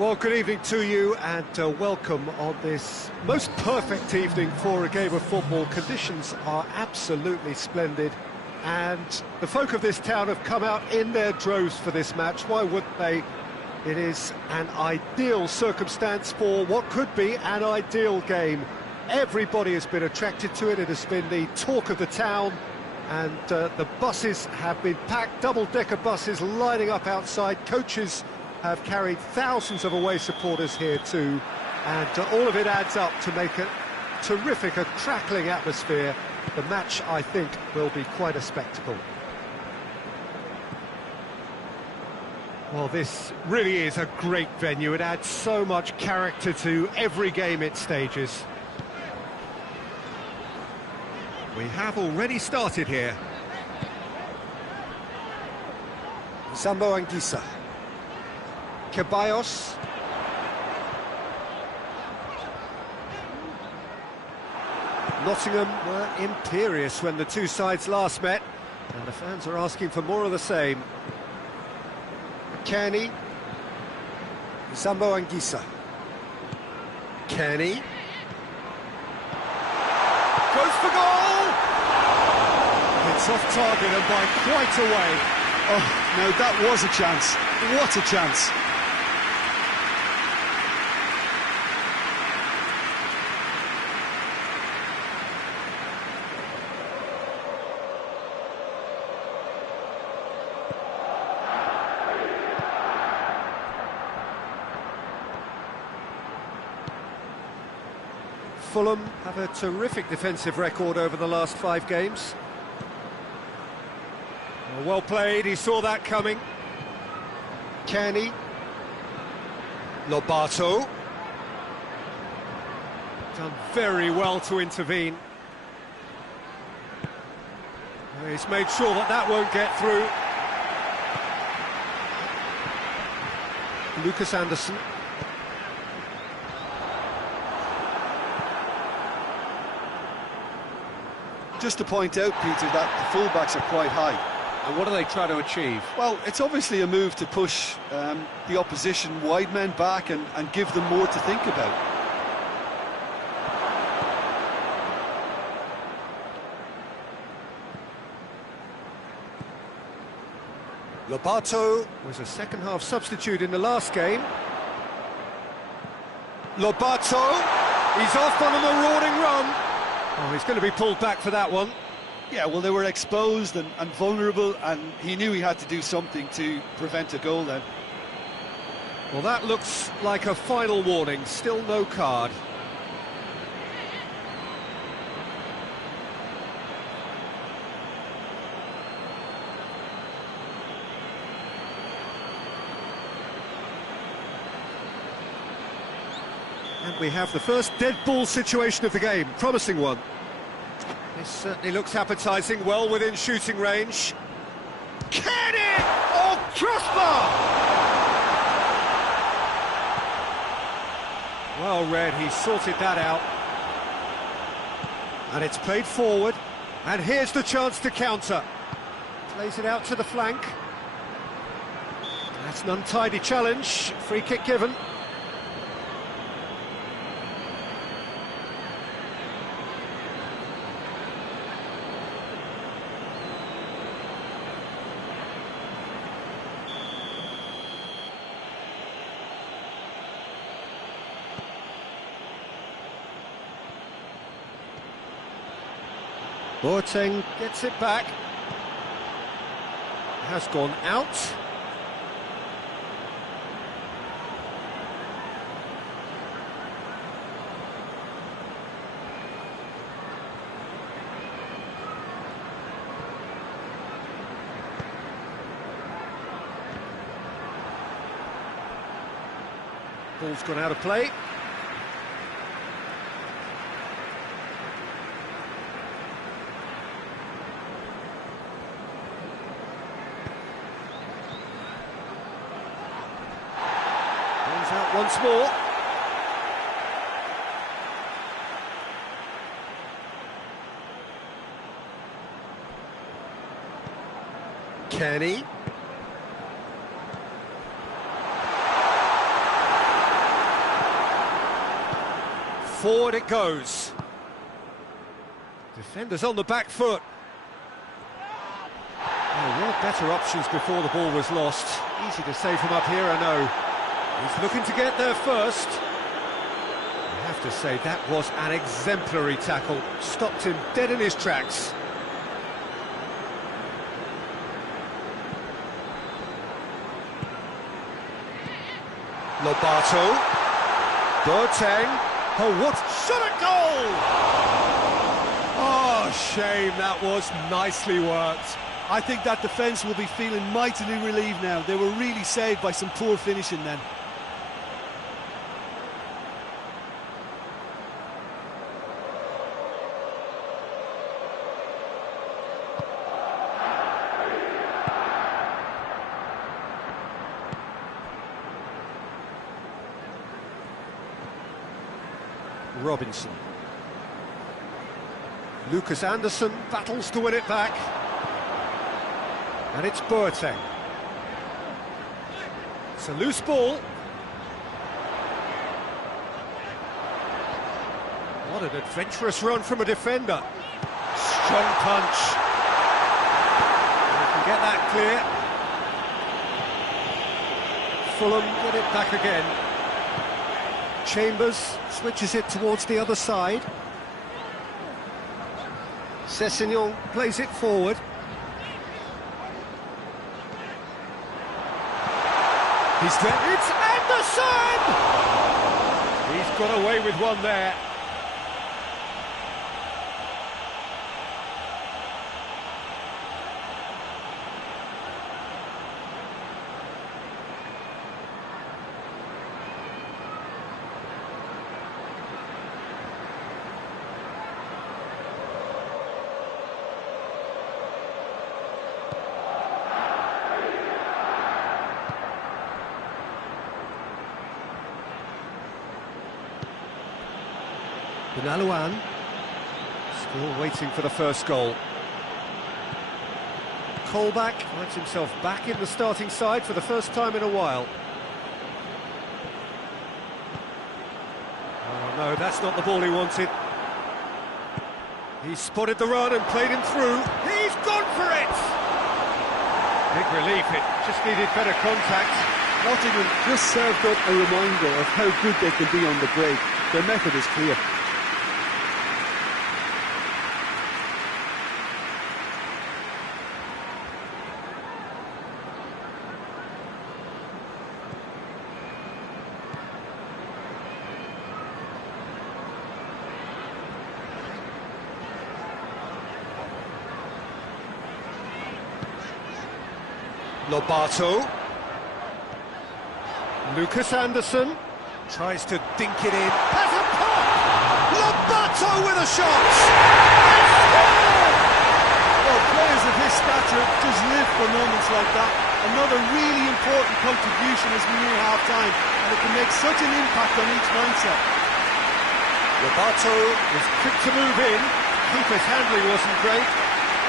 Well, good evening to you and welcome on this most perfect evening for a game of football. Conditions are absolutely splendid and the folk of this town have come out in their droves for this match. Why wouldn't they? It is an ideal circumstance for what could be an ideal game. Everybody has been attracted to it. It has been the talk of the town, and the buses have been packed, double-decker buses lining up outside. Coaches have carried thousands of away supporters here too, and all of it adds up to make a terrific, a crackling atmosphere. The match, I think, will be quite a spectacle. Well, this really is a great venue. It adds so much character to every game it stages. We have already started here. Sambo Anguissa. Ceballos. Nottingham were imperious when the two sides last met, and the fans are asking for more of the same. Kenny. Sambo Anguissa. Kenny. Goes for goal! It's off target and by quite a way. Oh, no, that was a chance. What a chance. Fulham have a terrific defensive record over the last 5 games. Well played, he saw that coming. Kenny. Lobato. Done very well to intervene. He's made sure that that won't get through. Lucas Anderson. Just to point out, Peter, that the fullbacks are quite high. And what are they trying to achieve? Well, it's obviously a move to push the opposition wide men back and give them more to think about. Lobato was a second-half substitute in the last game. Lobato, he's off on a marauding run. Oh, he's going to be pulled back for that one. Yeah, well, they were exposed and vulnerable, and he knew he had to do something to prevent a goal then. Well, that looks like a final warning, still no card. And we have the first dead ball situation of the game, promising one. This certainly looks appetising, well within shooting range. Kenny! Oh, crossbar! Well read, he sorted that out. And it's played forward, and here's the chance to counter. Plays it out to the flank. That's an untidy challenge, free kick given. Boateng gets it back. Has gone out. Ball's gone out of play. Out once more. Kenny. forward it goes. Defenders on the back foot. Oh, well, better options before the ball was lost. Easy to save him up here, I know. He's looking to get there first. I have to say, that was an exemplary tackle. Stopped him dead in his tracks. Lobato. Boateng. Oh, what shot at goal! Oh, shame, that was nicely worked. I think that defence will be feeling mightily relieved now. They were really saved by some poor finishing then. Robinson. Lucas Anderson battles to win it back. And it's Boateng. It's a loose ball. What an adventurous run from a defender. Strong punch. They can get that clear. Fulham get it back again. Chambers switches it towards the other side. Sessegnon plays it forward. He's there. It's Anderson! He's got away with one there. Benalouan, still waiting for the first goal. Colback finds himself back in the starting side for the first time in a while. Oh no, that's not the ball he wanted. He spotted the run and played him through. He's gone for it! Big relief, it just needed better contact. Nottingham just served up a reminder of how good they can be on the break. Their method is clear. Lobato. Lucas Anderson tries to dink it in. Has a pop! Lobato with a shot! Well, players of his stature just live for moments like that. Another really important contribution as we near half-time, and it can make such an impact on each mindset. Lobato is quick to move in. Keeper's handling wasn't great.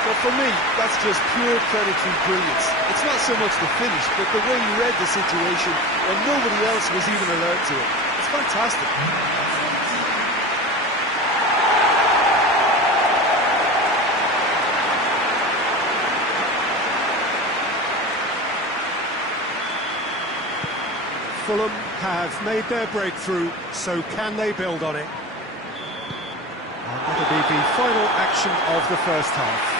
But for me, that's just pure predatory brilliance. It's not so much the finish, but the way he read the situation when nobody else was even alert to it. It's fantastic. Fulham have made their breakthrough, so can they build on it? And that'll be the final action of the first half.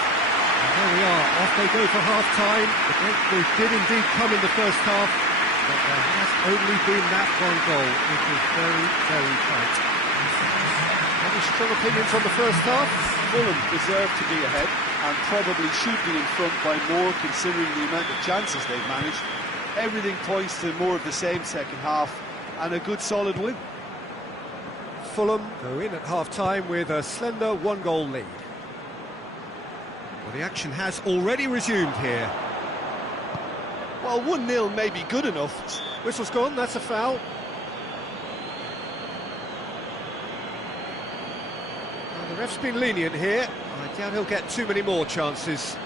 And there we are, off they go for half-time. The breakthrough did indeed come in the first half, but there has only been that one goal, which was very, very tight. Any strong opinions on the first half? Fulham deserve to be ahead, and probably should be in front by more considering the amount of chances they've managed. Everything points to more of the same second half, and a good solid win. Fulham go in at half-time with a slender one-goal lead. Well, the action has already resumed here. Well, 1-0 may be good enough. Whistle's gone, that's a foul. Well, the ref's been lenient here. I doubt he'll get too many more chances.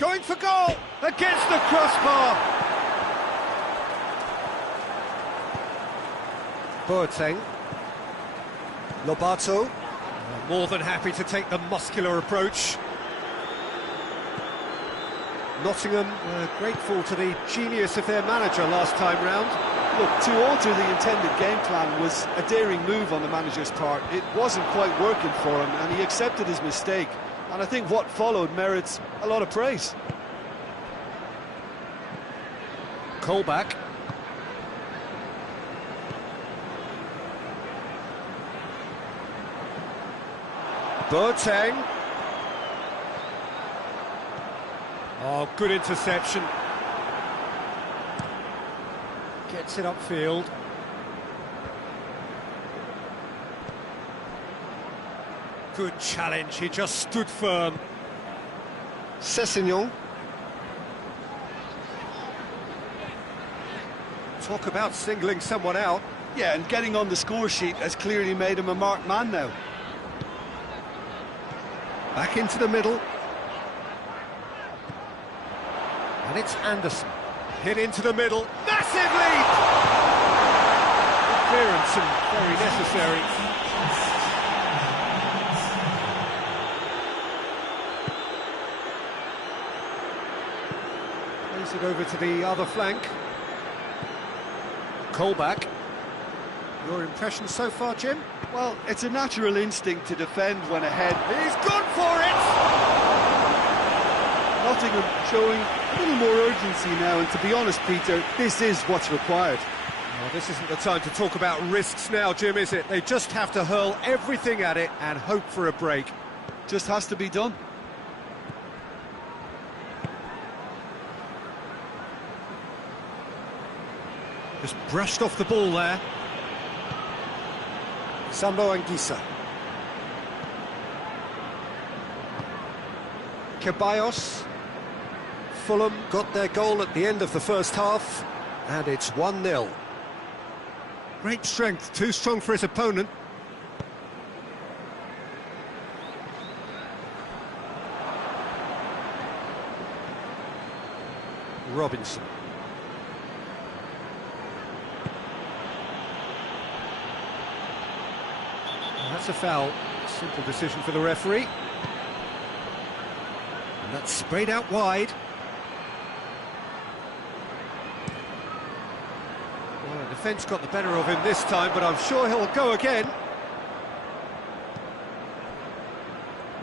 going for goal, against the crossbar. Boateng. Lobato. More than happy to take the muscular approach. Nottingham were grateful to the genius of their manager last time round. Look, to alter the intended game plan was a daring move on the manager's part. It wasn't quite working for him, and he accepted his mistake. And I think what followed merits a lot of praise. Colback. Boateng. Oh, good interception. Gets it upfield. Good challenge, he just stood firm. Sessegnon. Talk about singling someone out. Yeah, and getting on the score sheet has clearly made him a marked man now. Back into the middle. And it's Anderson. Hit into the middle. Massive leap! Clearance and very necessary. Plays it over to the other flank. Colback. Your impression so far, Jim? Well, it's a natural instinct to defend when ahead. He's gone for it! Nottingham showing a little more urgency now, and to be honest, Peter, this is what's required. Well, this isn't the time to talk about risks now, Jim, is it? They just have to hurl everything at it and hope for a break. Just has to be done. Just brushed off the ball there. Sambo Anguissa. Ceballos. Fulham got their goal at the end of the first half, and it's 1-0. Great strength, too strong for his opponent. Robinson. That's a foul. Simple decision for the referee. And that's sprayed out wide. Well, the defence got the better of him this time, but I'm sure he'll go again.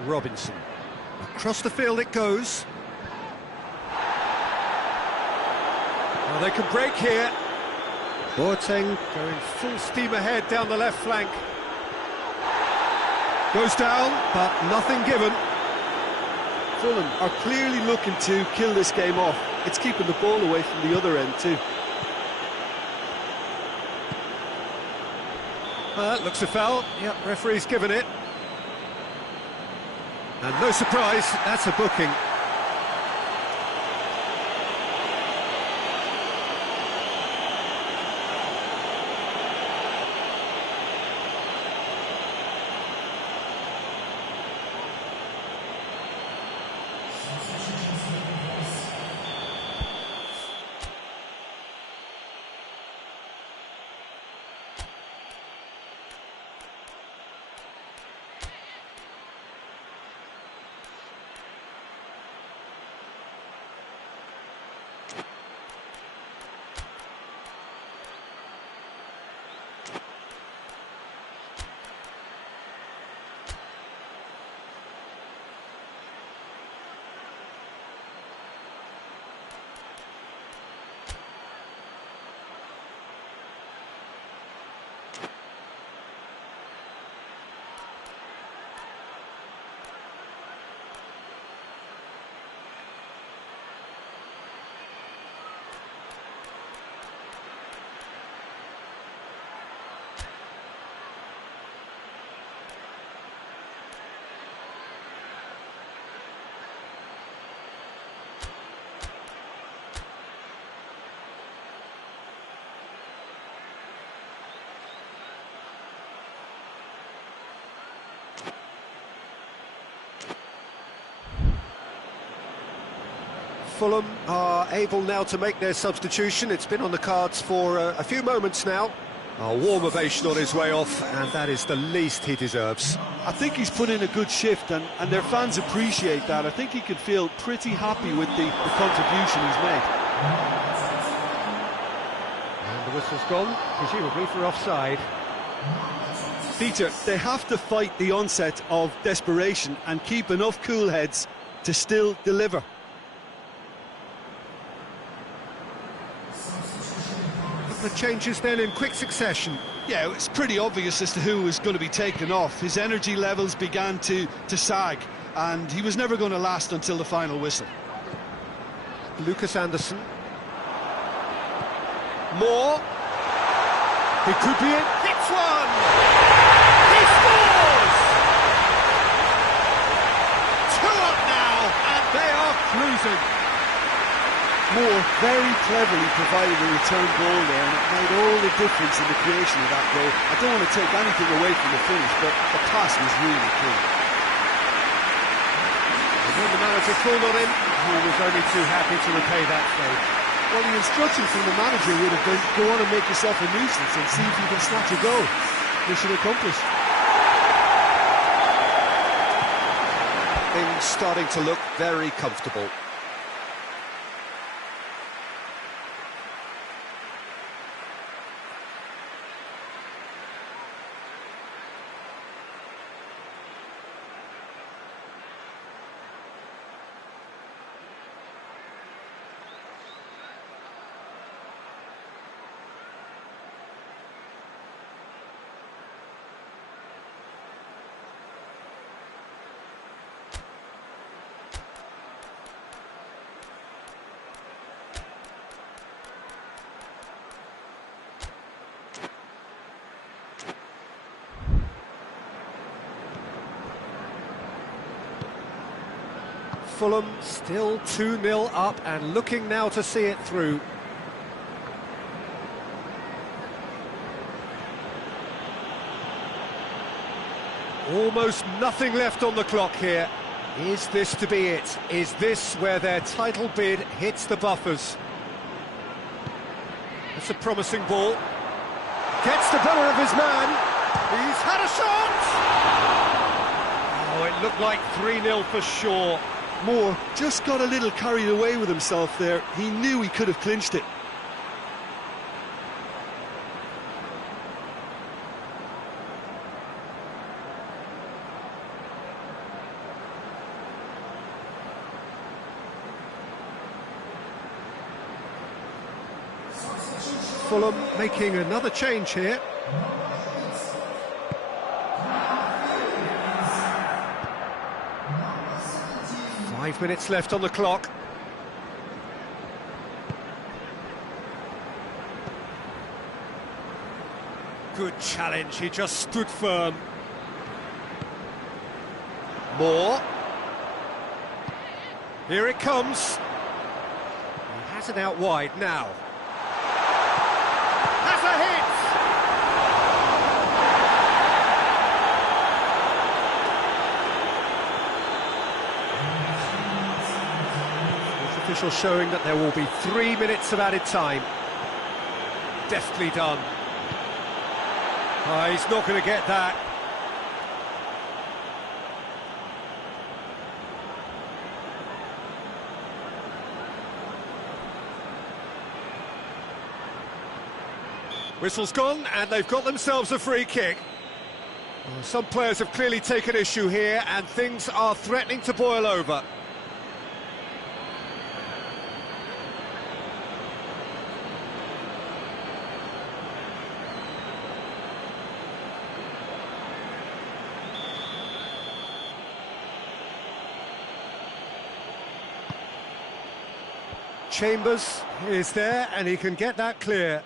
Robinson. Across the field it goes. Well, they can break here. Boateng going full steam ahead down the left flank. Goes down, but nothing given. Fulham are clearly looking to kill this game off. It's keeping the ball away from the other end too. Looks a foul. Yep, referee's given it. And no surprise, that's a booking. Fulham are able now to make their substitution. It's been on the cards for a few moments now. A warm ovation on his way off, and that is the least he deserves. I think he's put in a good shift, and their fans appreciate that. I think he can feel pretty happy with the contribution he's made. And the whistle's gone, presumably for offside. Peter, they have to fight the onset of desperation and keep enough cool heads to still deliver. The changes then in quick succession. Yeah, it's pretty obvious as to who was going to be taken off. His energy levels began to sag, and he was never going to last until the final whistle. Lucas Anderson. Moore. He could be it. Hits one! He scores! 2 up now, and they are cruising. Moore very cleverly provided a return goal there, and it made all the difference in the creation of that goal. I don't want to take anything away from the finish, but the pass was really key. And when the manager called on him, he was only too happy to repay that favour. Well, the instruction from the manager would have been, go on and make yourself a nuisance and see if you can snatch a goal. Mission accomplished. Things starting to look very comfortable. Fulham still 2-0 up and looking now to see it through. Almost nothing left on the clock here. Is this to be it? Is this where their title bid hits the buffers? It's a promising ball. Gets the better of his man. He's had a shot! Oh, it looked like 3-0 for sure. Moore just got a little carried away with himself there. He knew he could have clinched it. Fulham making another change here. Five minutes left on the clock. Good challenge, he just stood firm. Moore. Here it comes. He has it out wide now. Has a hit! Official showing that there will be 3 minutes of added time. Deftly done. Oh, he's not going to get that. Whistle's gone, and they've got themselves a free kick. Well, some players have clearly taken issue here, and things are threatening to boil over. Chambers is there, and he can get that clear.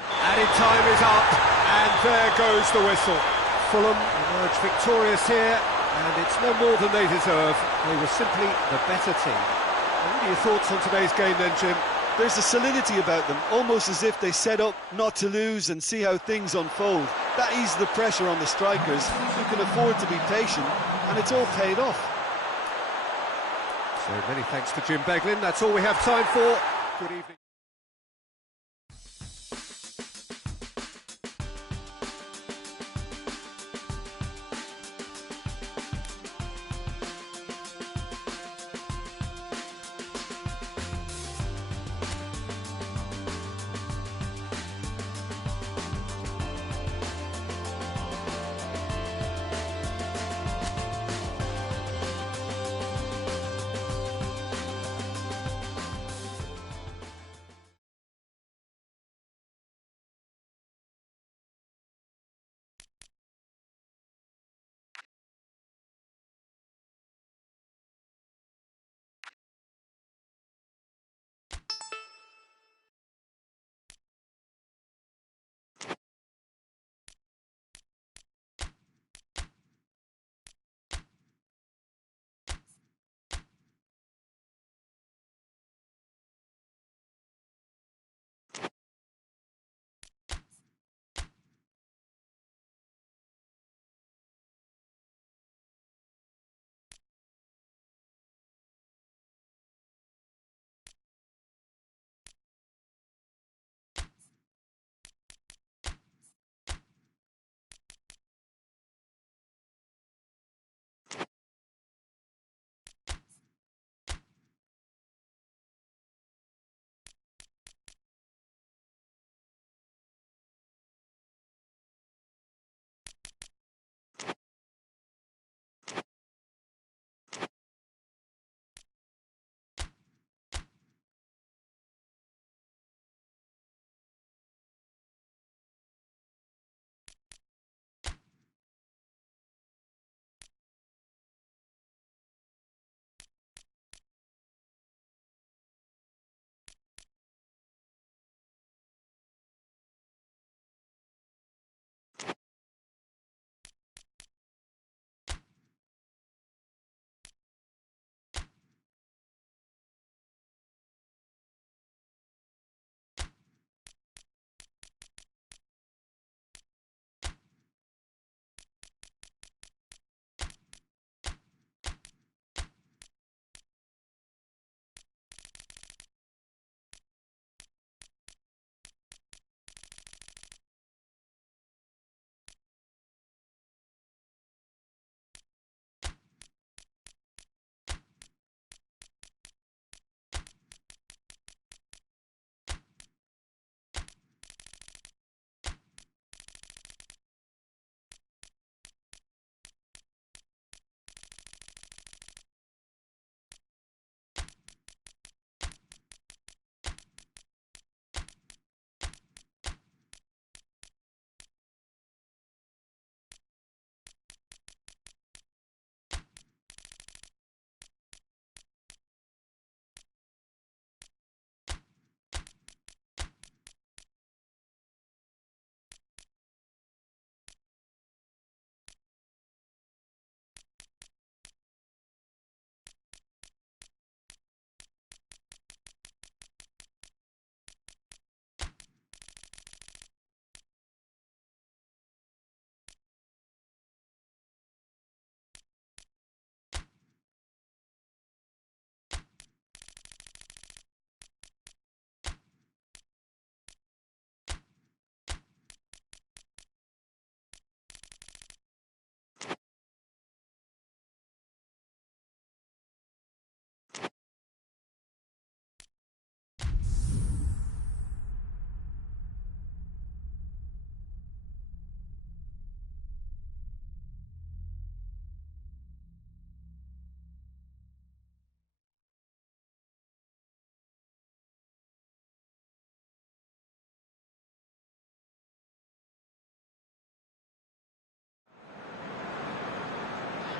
Added time is up, and there goes the whistle. Fulham emerge victorious here, and it's no more than they deserve. They were simply the better team. What are your thoughts on today's game then, Jim? There's a solidity about them, almost as if they set up not to lose and see how things unfold. That eases the pressure on the strikers, who can afford to be patient, and it's all paid off. So many thanks to Jim Beglin. That's all we have time for. Good evening.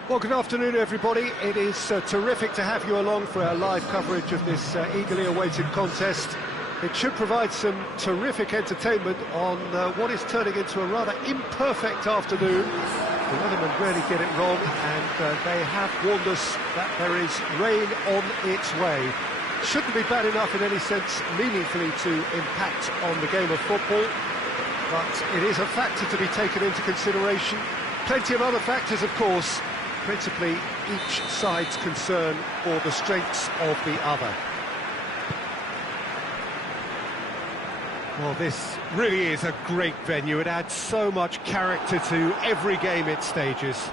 Well, good afternoon, everybody. It is terrific to have you along for our live coverage of this eagerly awaited contest. It should provide some terrific entertainment on what is turning into a rather imperfect afternoon. The weathermen rarely get it wrong, and they have warned us that there is rain on its way. Shouldn't be bad enough in any sense meaningfully to impact on the game of football, but it is a factor to be taken into consideration. Plenty of other factors, of course, principally each side's concern for the strengths of the other. Well, this really is a great venue. It adds so much character to every game it stages.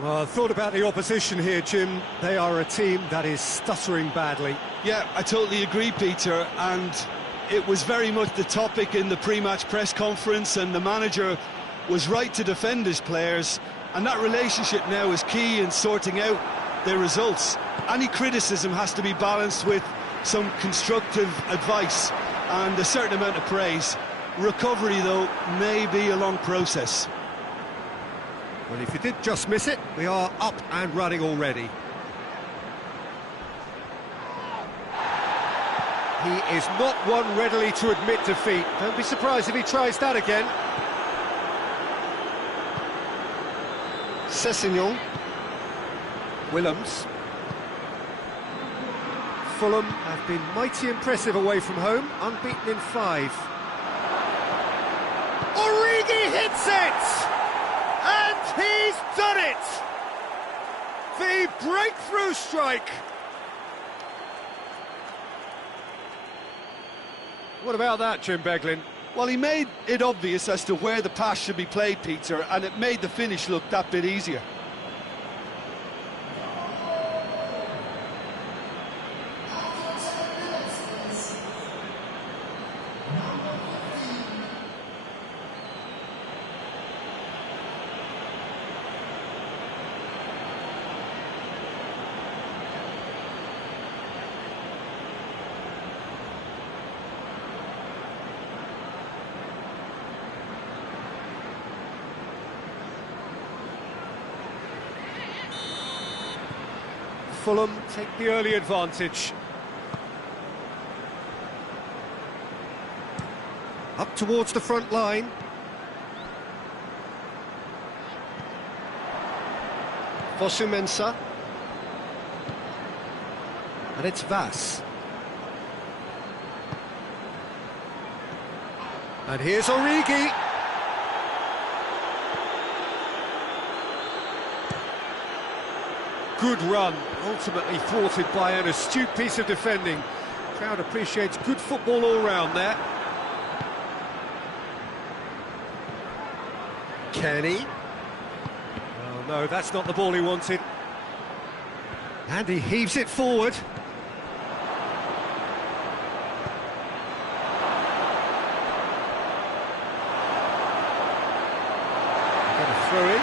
Well, I thought about the opposition here, Jim. They are a team that is stuttering badly. Yeah, I totally agree, Peter, and it was very much the topic in the pre-match press conference, and the manager was right to defend his players, and that relationship now is key in sorting out their results. Any criticism has to be balanced with some constructive advice and a certain amount of praise. Recovery, though, may be a long process. Well, if you did just miss it, we are up and running already. He is not one readily to admit defeat. Don't be surprised if he tries that again. Sessignon. Willems. Fulham have been mighty impressive away from home, unbeaten in 5. Origi hits it! And he's done it! The breakthrough strike! What about that, Jim Beglin? Well, he made it obvious as to where the pass should be played, Peter, and it made the finish look that bit easier. Fulham take the early advantage. Up towards the front line. Fosu-Mensah. And it's Vass. And here's Origi. Good run, ultimately thwarted by an astute piece of defending. Crowd appreciates good football all round there. Kenny. Oh no, that's not the ball he wanted. And he heaves it forward. Get a throw in.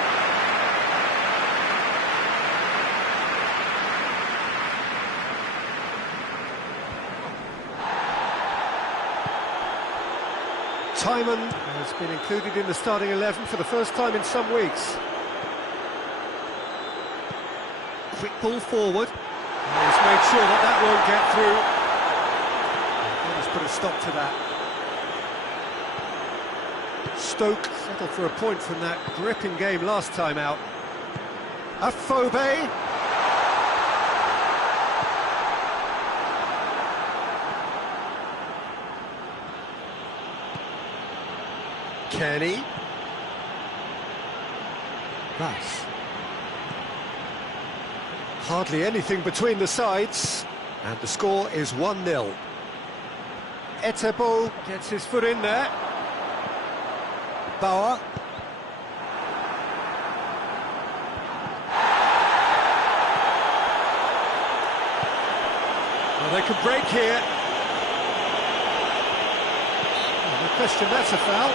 Timon has been included in the starting 11 for the first time in some weeks. Quick ball forward. And he's made sure that that won't get through. And he's put a stop to that. Stoke settled for a point from that gripping game last time out. Afobe. Kenny. Vass. Hardly anything between the sides, and the score is 1-0. Etebo gets his foot in there. Bauer. Well, they can break here. No question, that's a foul.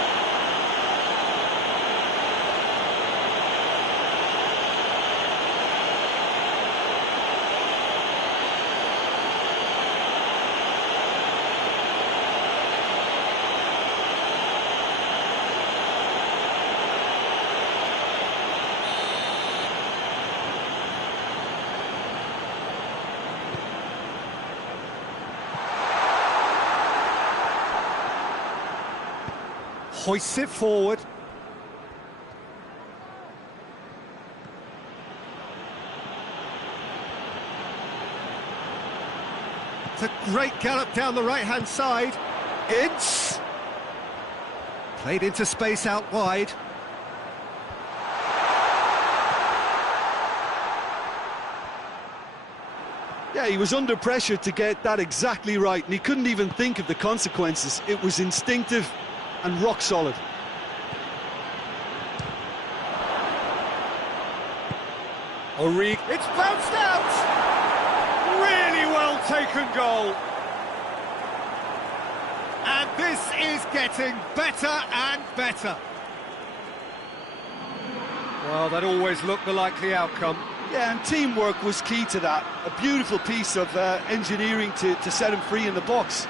Hoists it forward. It's a great gallop down the right-hand side. Ince. Played into space out wide. Yeah, he was under pressure to get that exactly right, and he couldn't even think of the consequences. It was instinctive and rock solid. Origi, it's bounced out! Really well taken goal. And this is getting better and better. Well, that always looked the likely outcome. Yeah, and teamwork was key to that. A beautiful piece of engineering to set him free in the box.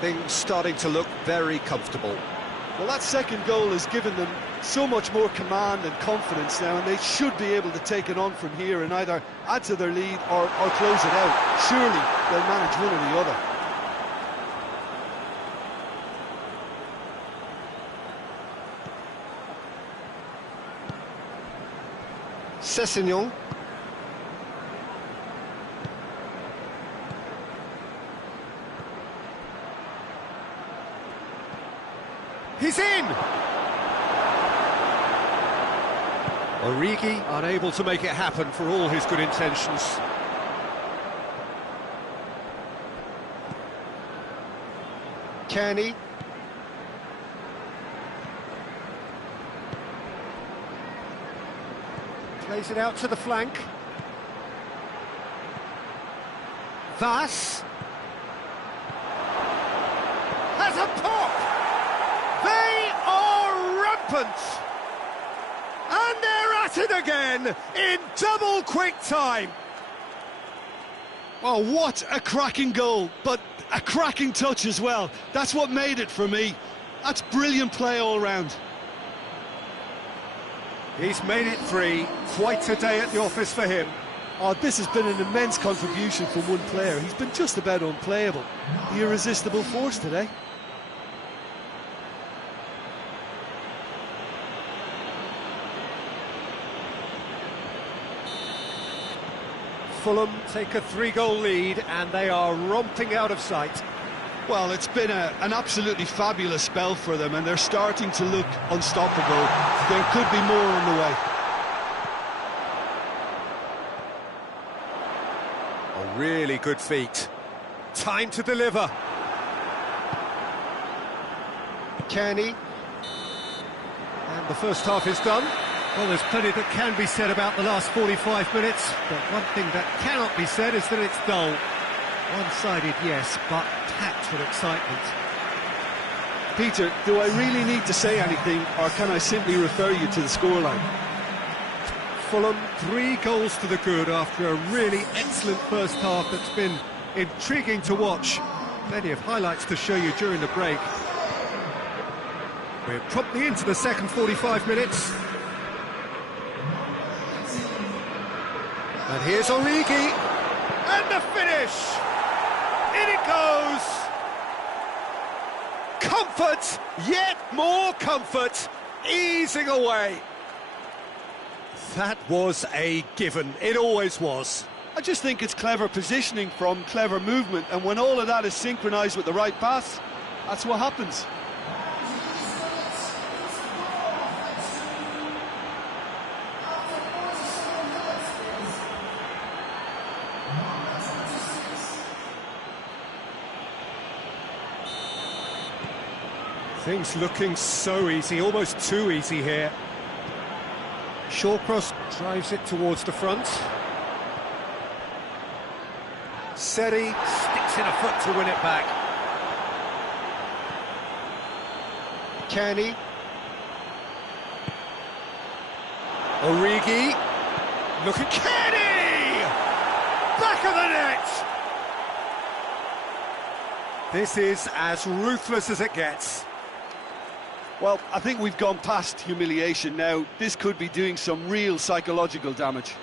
Things starting to look very comfortable. Well, that second goal has given them so much more command and confidence now, and they should be able to take it on from here and either add to their lead or close it out. Surely they'll manage one or the other. Sessegnon. He's in! Origi unable to make it happen for all his good intentions. Kearney. Plays it out to the flank. Vass. Has a pop! They are rampant! And they're at it again in double quick time. Well, what a cracking goal, but a cracking touch as well. That's what made it for me. That's brilliant play all round. He's made it 3. Quite a day at the office for him. Oh, this has been an immense contribution from one player. He's been just about unplayable. The irresistible force today. Fulham take a 3-goal lead and they are romping out of sight. Well, it's been an absolutely fabulous spell for them, and they're starting to look unstoppable. There could be more on the way. A really good feat. Time to deliver. Kearney. And the first half is done. Well, there's plenty that can be said about the last 45 minutes, but one thing that cannot be said is that it's dull. One-sided, yes, but packed with excitement. Peter, do I really need to say anything, or can I simply refer you to the scoreline? Fulham 3 goals to the good after a really excellent first half that's been intriguing to watch. Plenty of highlights to show you during the break. We're promptly into the second 45 minutes. And here's Origi, and the finish! In it goes! Comfort, yet more comfort, easing away. That was a given, it always was. I just think it's clever positioning from clever movement, and when all of that is synchronised with the right pass, that's what happens. Things looking so easy, almost too easy here. Shawcross drives it towards the front. Seri sticks in a foot to win it back. Kearney. Origi. Look at Kearney! Back of the net! This is as ruthless as it gets. Well, I think we've gone past humiliation now. This could be doing some real psychological damage.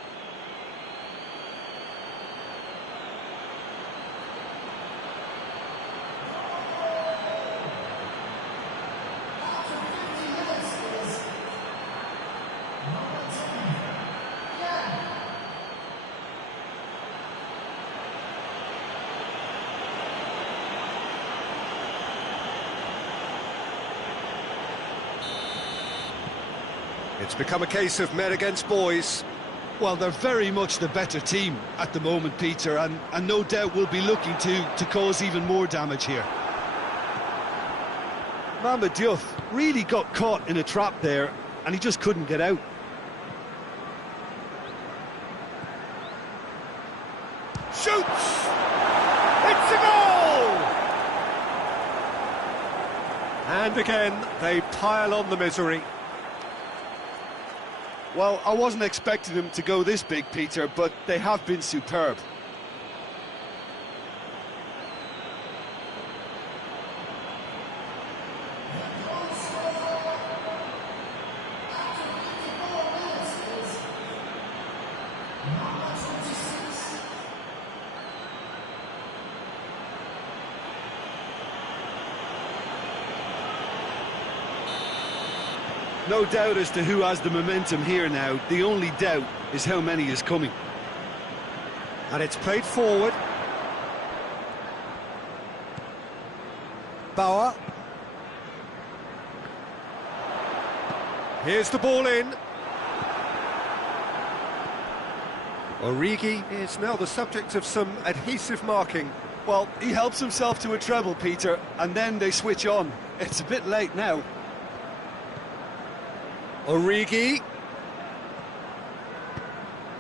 It's become a case of men against boys. Well, they're very much the better team at the moment, Peter, and no doubt will be looking to cause even more damage here. Diouf really got caught in a trap there, and he just couldn't get out. Shoots! It's a goal! And again, they pile on the misery. Well, I wasn't expecting them to go this big, Peter, but they have been superb. No doubt as to who has the momentum here now. The only doubt is how many is coming. And it's played forward. Bauer. Here's the ball in. Origi is now the subject of some adhesive marking. Well, he helps himself to a treble, Peter, and then they switch on. It's a bit late now. Origi.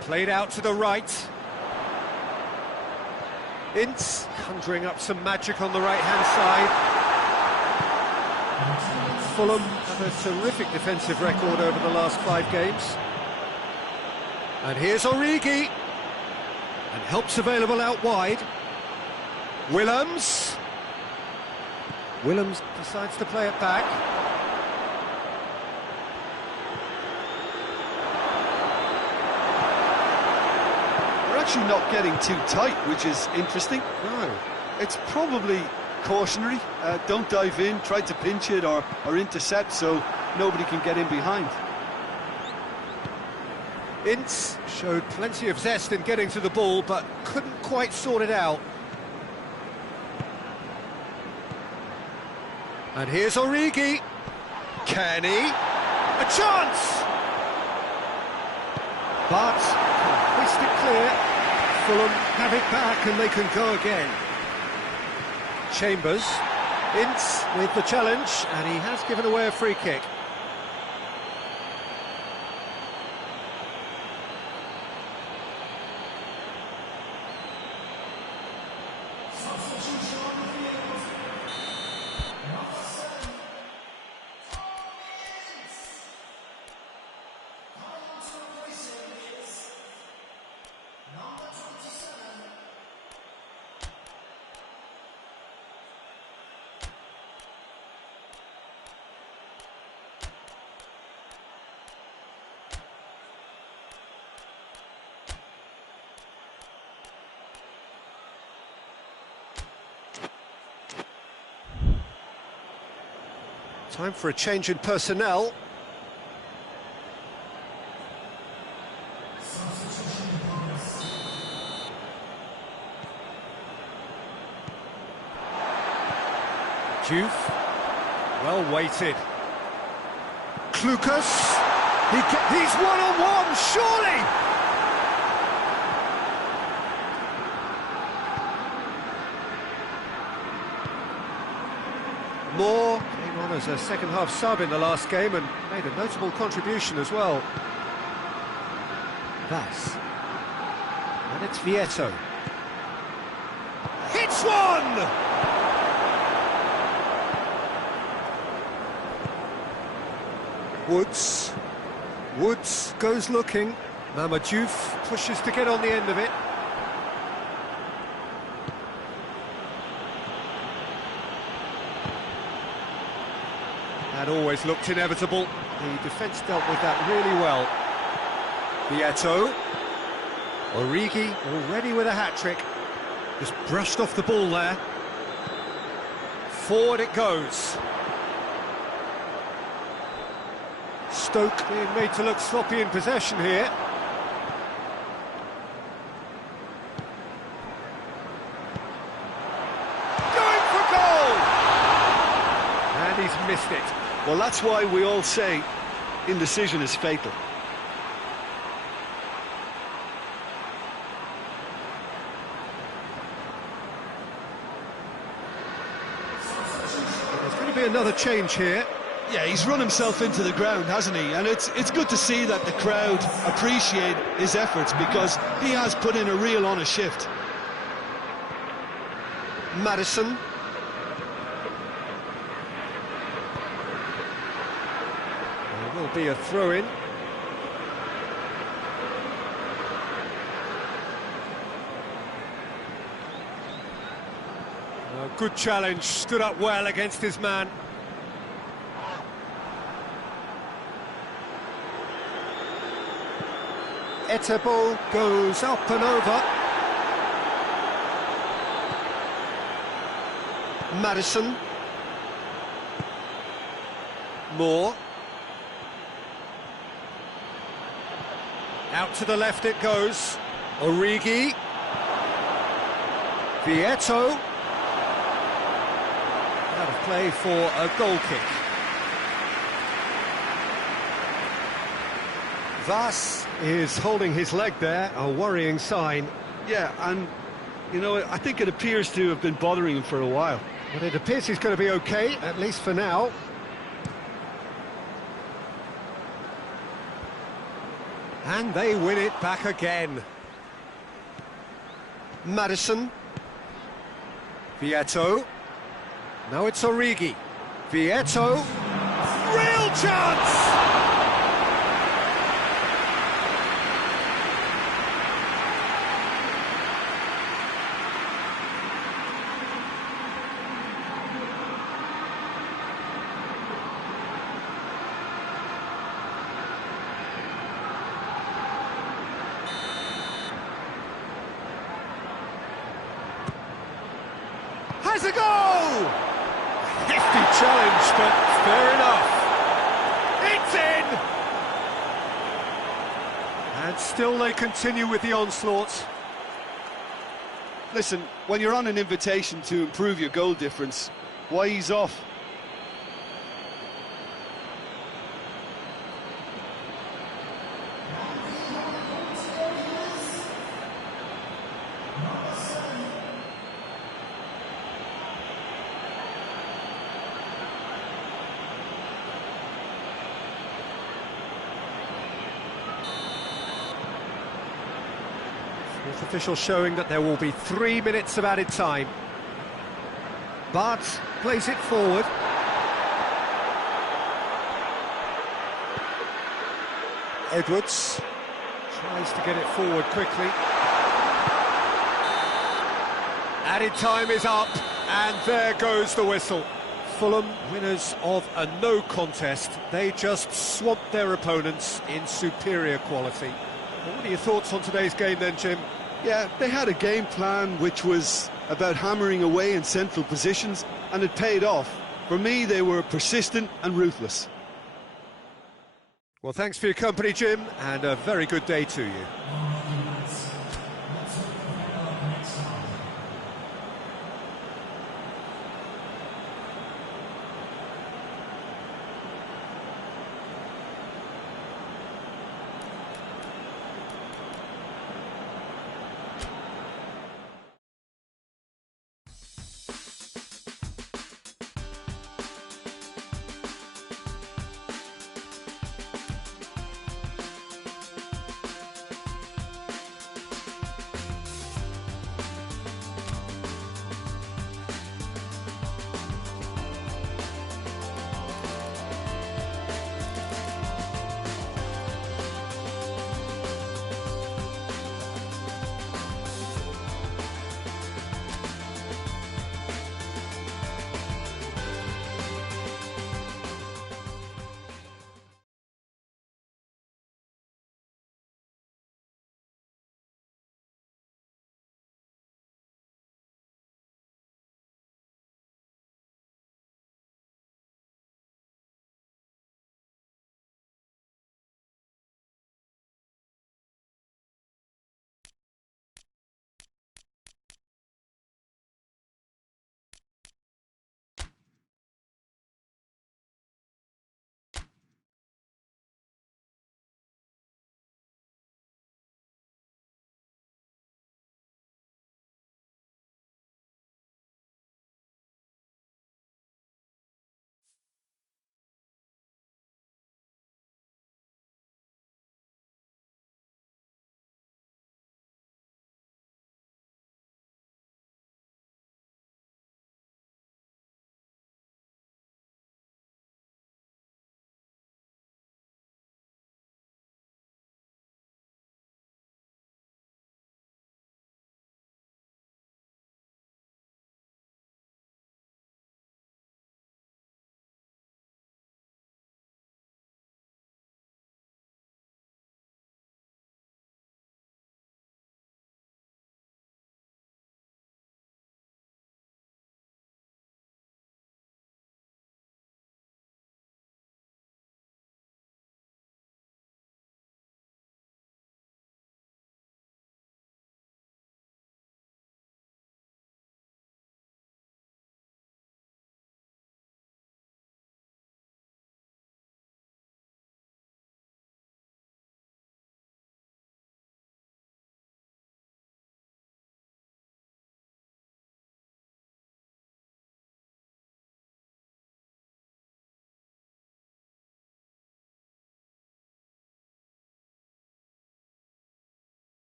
Played out to the right. Ince conjuring up some magic on the right-hand side. Fulham have a terrific defensive record over the last 5 games. And here's Origi. And help's available out wide. Willems decides to play it back. Actually not getting too tight, which is interesting. No. It's probably cautionary. Don't dive in, try to pinch it or intercept so nobody can get in behind. Ince showed plenty of zest in getting to the ball, but couldn't quite sort it out. And here's Origi. Can he? A chance! But hoist it clear. Fulham have it back and they can go again. Chambers, Ince with the challenge, and he has given away a free kick. Time for a change in personnel. Diouf, well weighted. Klukas, he's one-on-one, surely! Moore came on as a second-half sub in the last game and made a notable contribution as well. Vass. And it's Vieto. Hits one! Woods goes looking. Diouf pushes to get on the end of it. That always looked inevitable. The defence dealt with that really well. Vieto. Origi already with a hat-trick. Just brushed off the ball there. Forward it goes. Stoke being made to look sloppy in possession here. Going for goal! And he's missed it. Well, that's why we all say indecision is fatal. There's going to be another change here. Yeah, he's run himself into the ground, hasn't he? And it's good to see that the crowd appreciate his efforts, because he has put in a real honest shift. Maddison. There will be a throw-in. Good challenge, stood up well against his man. Etebo goes up and over. Maddison. Moore. Out to the left it goes. Origi. Vieto. Out of play for a goal kick. Vas is holding his leg there, a worrying sign. Yeah, and, you know, I think it appears to have been bothering him for a while. But it appears he's going to be okay, at least for now. And they win it back again. Maddison. Vieto. Now it's Origi. Vieto. Real chance! Has a goal! Hefty challenge, but fair enough. It's in! And still they continue with the onslaught. Listen, when you're on an invitation to improve your goal difference, why ease off? Fourth official showing that there will be 3 minutes of added time. But plays it forward. Edwards tries to get it forward quickly. Added time is up, and there goes the whistle. Fulham, winners of a no contest. They just swamped their opponents in superior quality. Well, what are your thoughts on today's game then, Jim? Yeah, they had a game plan which was about hammering away in central positions, and it paid off. For me, they were persistent and ruthless. Well, thanks for your company, Jim, and a very good day to you.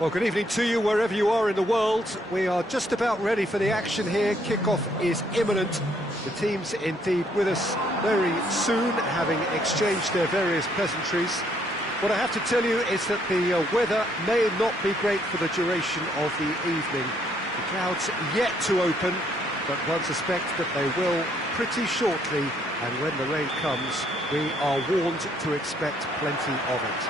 Well, good evening to you wherever you are in the world. We are just about ready for the action here. Kickoff is imminent. The team's indeed with us very soon, having exchanged their various pleasantries. What I have to tell you is that the weather may not be great for the duration of the evening. The clouds yet to open, but one suspects that they will pretty shortly, and when the rain comes, we are warned to expect plenty of it.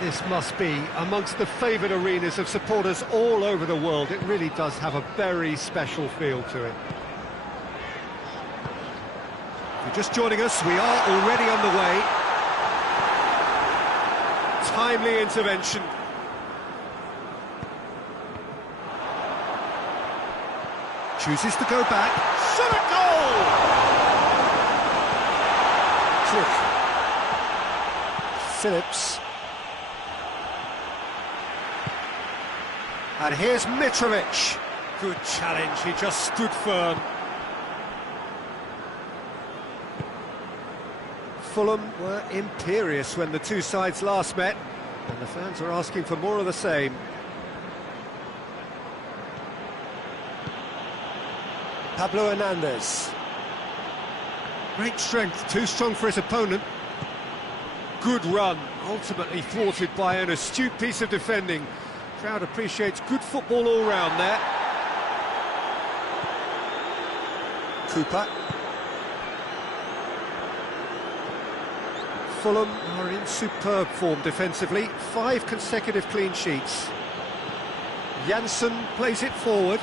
This must be amongst the favoured arenas of supporters all over the world. It really does have a very special feel to it. If you're just joining us, we are already underway. Timely intervention. Chooses to go back. Shot a goal! Click. Phillips. And here's Mitrovic. Good challenge, he just stood firm. Fulham were imperious when the two sides last met, and the fans are asking for more of the same. Pablo Hernandez. Great strength, too strong for his opponent. Good run, ultimately thwarted by an astute piece of defending. Crowd appreciates good football all round there. Cooper. Fulham are in superb form defensively. 5 consecutive clean sheets. Janssen plays it forward.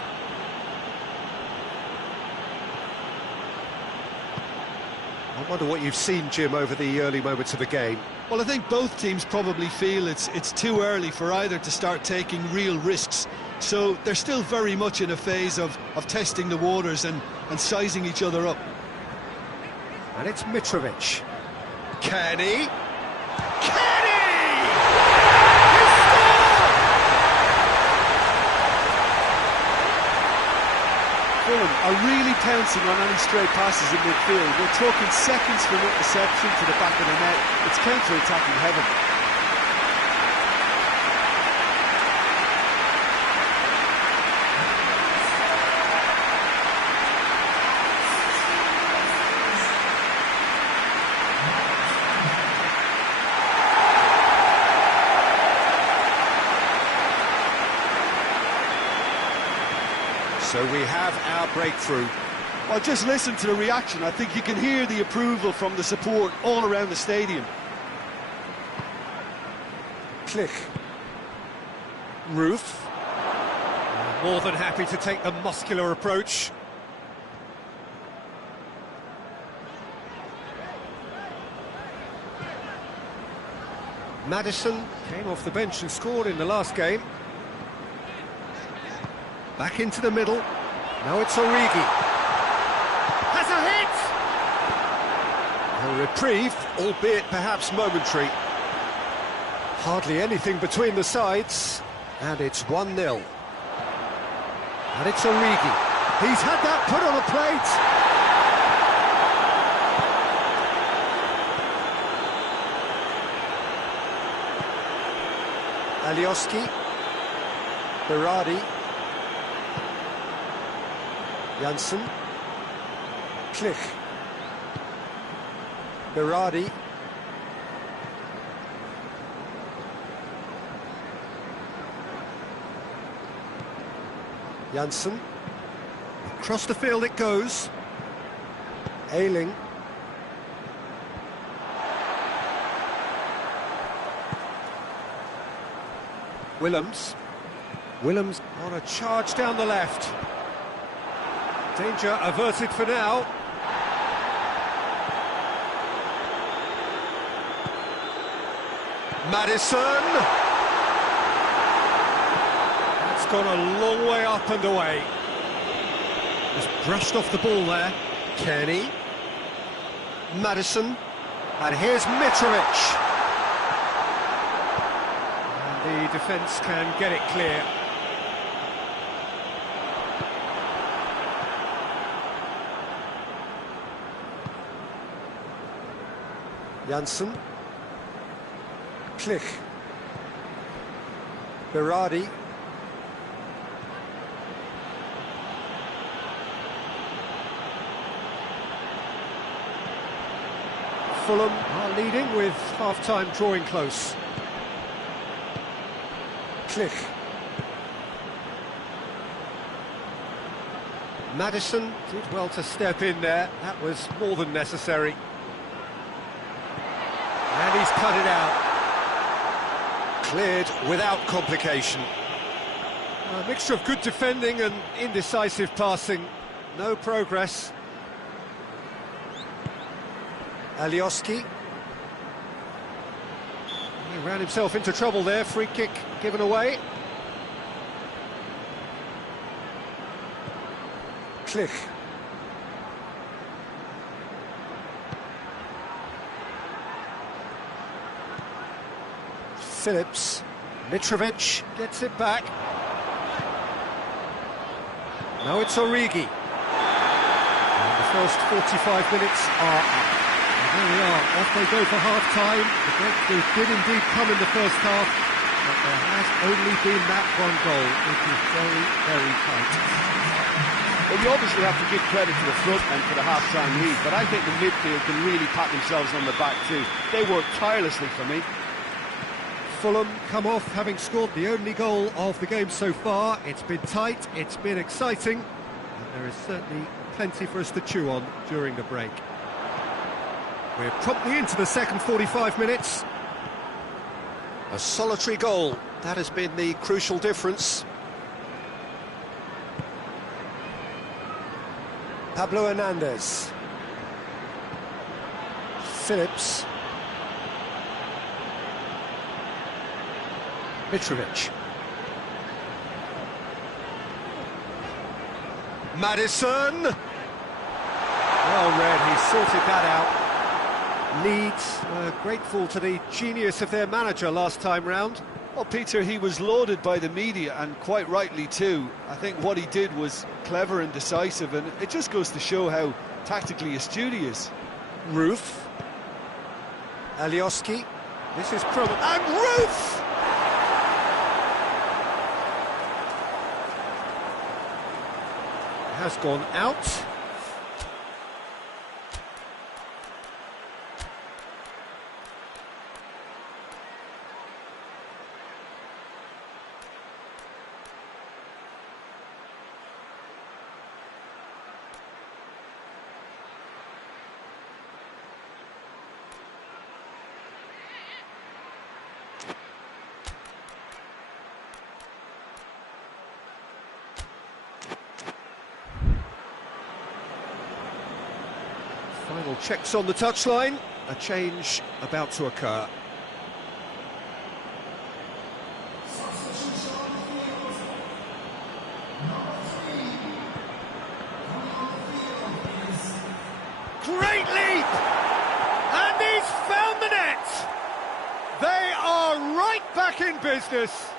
I wonder what you've seen, Jim, over the early moments of the game. Well, I think both teams probably feel it's too early for either to start taking real risks. So they're still very much in a phase of testing the waters and sizing each other up. And it's Mitrovic. Kenny! Fulham are really pouncing on any stray passes in midfield. We're talking seconds from interception to the back of the net. It's counter-attacking heaven. So we have our breakthrough. Well, just listen to the reaction. I think you can hear the approval from the support all around the stadium. Click. Roof. More than happy to take the muscular approach. Maddison came off the bench and scored in the last game. Back into the middle. Now it's Origi. Has a hit! A reprieve, albeit perhaps momentary. Hardly anything between the sides. And it's 1-0. And it's Origi. He's had that put on a plate. Alioski. Berardi. Janssen. Klich. Berardi. Janssen. Across the field it goes. Ayling. Willems. Willems on a charge down the left. Danger averted for now. Maddison! It's gone a long way up and away. Just brushed off the ball there. Kenny. Maddison. And here's Mitrovic. And the defence can get it clear. Janssen. Click. Berardi. Fulham are leading with half-time drawing close. Click. Maddison did well to step in there. That was more than necessary. And he's cut it out. Cleared without complication. A mixture of good defending and indecisive passing. No progress. Alioski. He ran himself into trouble there. Free kick given away. Click. Phillips. Mitrovic gets it back. Now it's Origi. And the first 45 minutes are up. And there we are, off they go for half-time. The breakthrough did indeed come in the first half, but there has only been that one goal. It is very, very tight. Well, you obviously have to give credit to the front men for the half-time lead, but I think the midfield can really pat themselves on the back too. They worked tirelessly for me. Fulham come off having scored the only goal of the game so far. It's been tight, it's been exciting, and there is certainly plenty for us to chew on during the break. We're promptly into the second 45 minutes. A solitary goal, that has been the crucial difference. Pablo Hernandez. Phillips. Mitrovic. Maddison. Well read, he sorted that out. Leeds were grateful to the genius of their manager last time round. Well, Peter, he was lauded by the media, and quite rightly too. I think what he did was clever and decisive, and it just goes to show how tactically astute he is. Roof. Alioski. This is Crum. And Roof! Has gone out. Final checks on the touchline. A change about to occur. Great leap! And he's found the net! They are right back in business.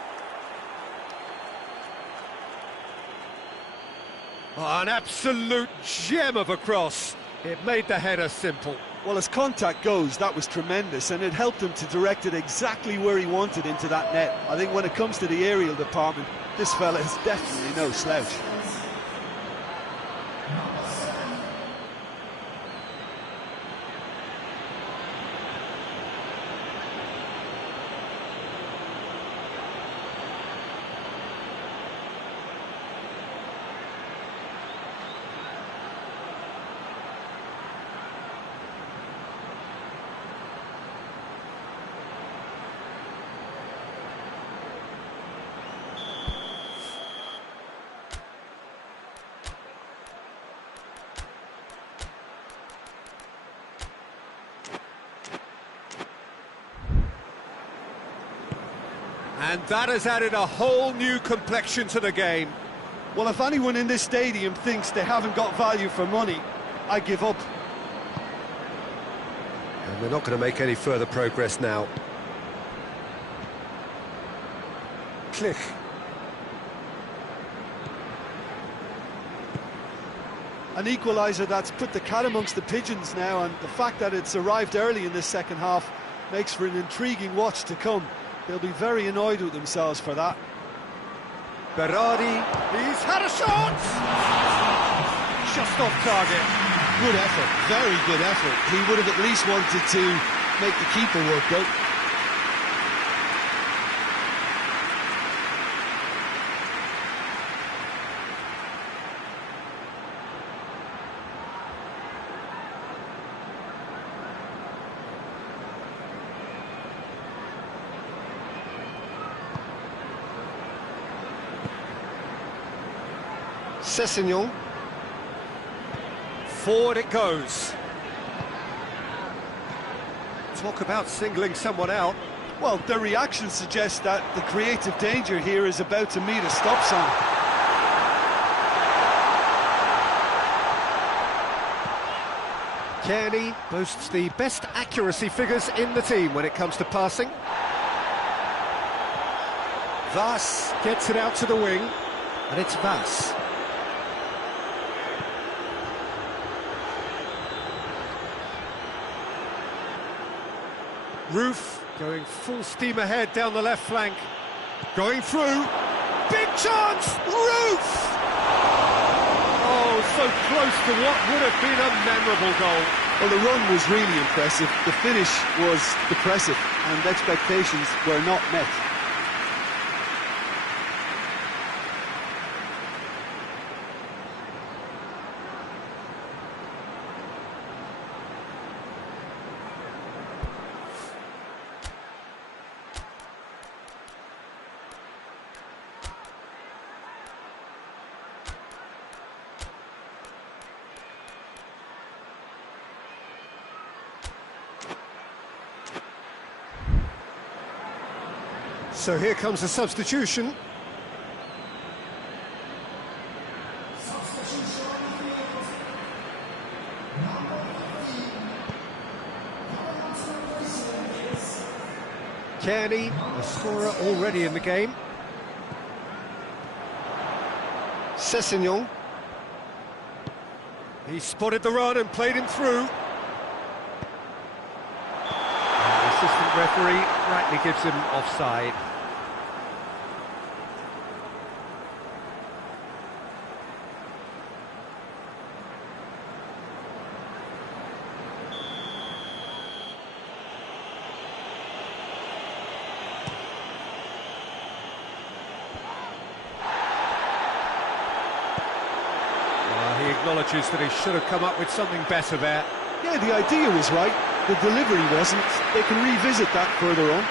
Oh, an absolute gem of a cross. It made the header simple. Well, as contact goes, that was tremendous, and it helped him to direct it exactly where he wanted into that net. I think when it comes to the aerial department, this fella is definitely no slouch. And that has added a whole new complexion to the game. Well, if anyone in this stadium thinks they haven't got value for money, I give up. And they're not going to make any further progress now. Click. An equaliser that's put the cat amongst the pigeons now, and the fact that it's arrived early in this second half makes for an intriguing watch to come. They'll be very annoyed with themselves for that. Berardi, he's had a shot! Just off target. Good effort, very good effort. He would have at least wanted to make the keeper work out. Sessegnon. Forward it goes. Talk about singling someone out. Well, the reaction suggests that the creative danger here is about to meet a stop sign. Kearney boasts the best accuracy figures in the team when it comes to passing. Vass gets it out to the wing, and it's Vass. Roof going full steam ahead down the left flank. Going through. Big chance! Roof! Oh, so close to what would have been a memorable goal. Well, the run was really impressive. The finish was depressive, and expectations were not met. So here comes a substitution. Kearney, a scorer already in the game. Sessegnon. He spotted the run and played him through. The assistant referee rightly gives him offside. He acknowledges that he should have come up with something better there. Yeah, the idea was right, the delivery wasn't. They can revisit that further on.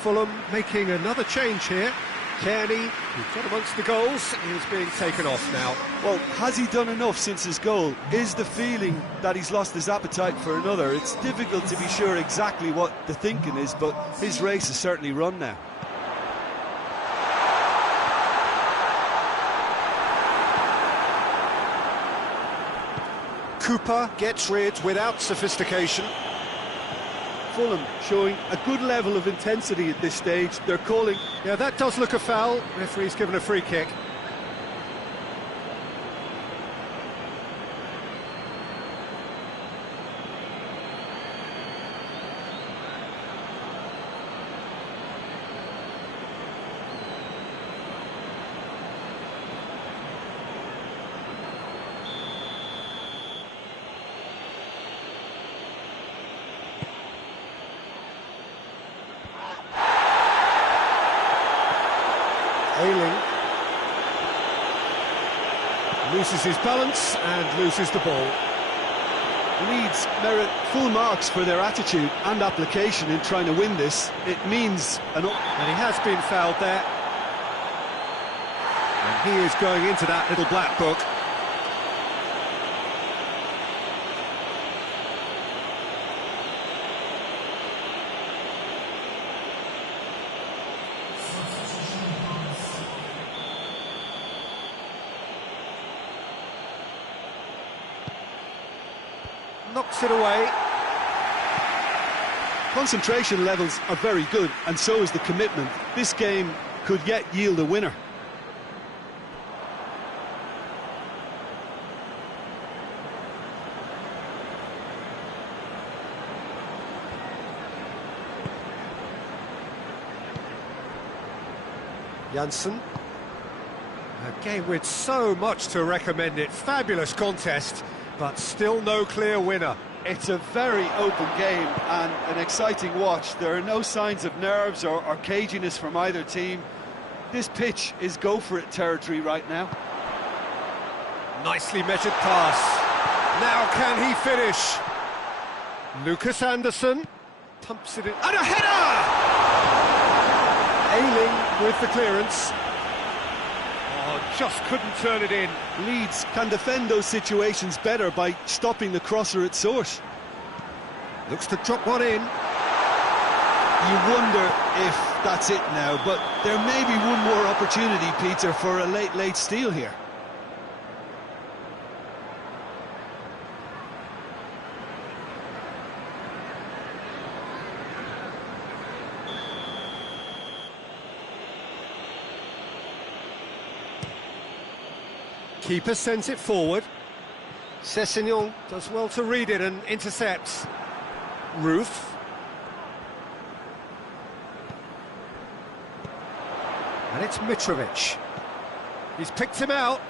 Fulham making another change here. Kearney, who got amongst the goals, is being taken off now. Well, has he done enough since his goal? Is the feeling that he's lost his appetite for another? It's difficult to be sure exactly what the thinking is, but his race is certainly run now. Cooper gets rid without sophistication. Fulham showing a good level of intensity at this stage. They're calling... Yeah, that does look a foul. Referee's given a free kick. Ayling loses his balance and loses the ball. Leeds merit full marks for their attitude and application in trying to win this. It means and he has been fouled there. And he is going into that little black book. Knocks it away. Concentration levels are very good, and so is the commitment. This game could yet yield a winner. Janssen. A game with so much to recommend it. Fabulous contest, but still no clear winner. It's a very open game and an exciting watch. There are no signs of nerves or caginess from either team. This pitch is go-for-it territory right now. Nicely measured pass. Now can he finish? Lucas Anderson pumps it in. And a header! Ailing with the clearance. Oh, just couldn't turn it in. Leeds can defend those situations better by stopping the crosser at source. Looks to drop one in. You wonder if that's it now, but there may be one more opportunity, Peter, for a late steal here. Keeper sends it forward. Sessegnon does well to read it and intercepts. Roof. And it's Mitrovic. He's picked him out.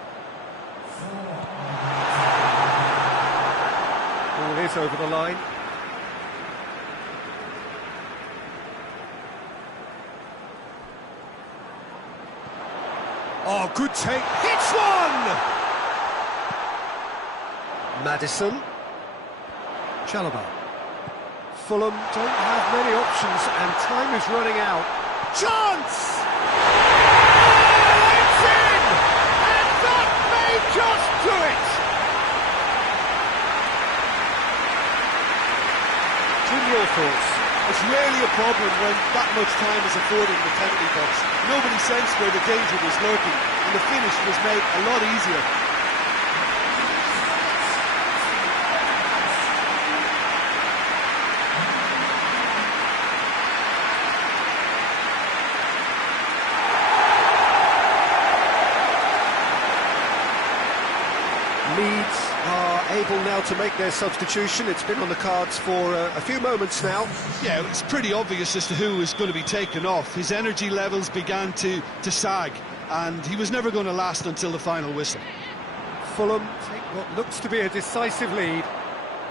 Ball is over the line. Oh, good take. Hits one! Maddison. Chalobah. Fulham don't have many options and time is running out. Chance! Oh, it's in! And that may just do it! Jim, your thoughts? It's rarely a problem when that much time is afforded in the penalty box. Nobody sensed where the danger was lurking, and the finish was made a lot easier. Leeds are able now to make their substitution. It's been on the cards for a few moments now. Yeah, it's pretty obvious as to who was going to be taken off. His energy levels began to sag, and he was never going to last until the final whistle. Fulham take what looks to be a decisive lead.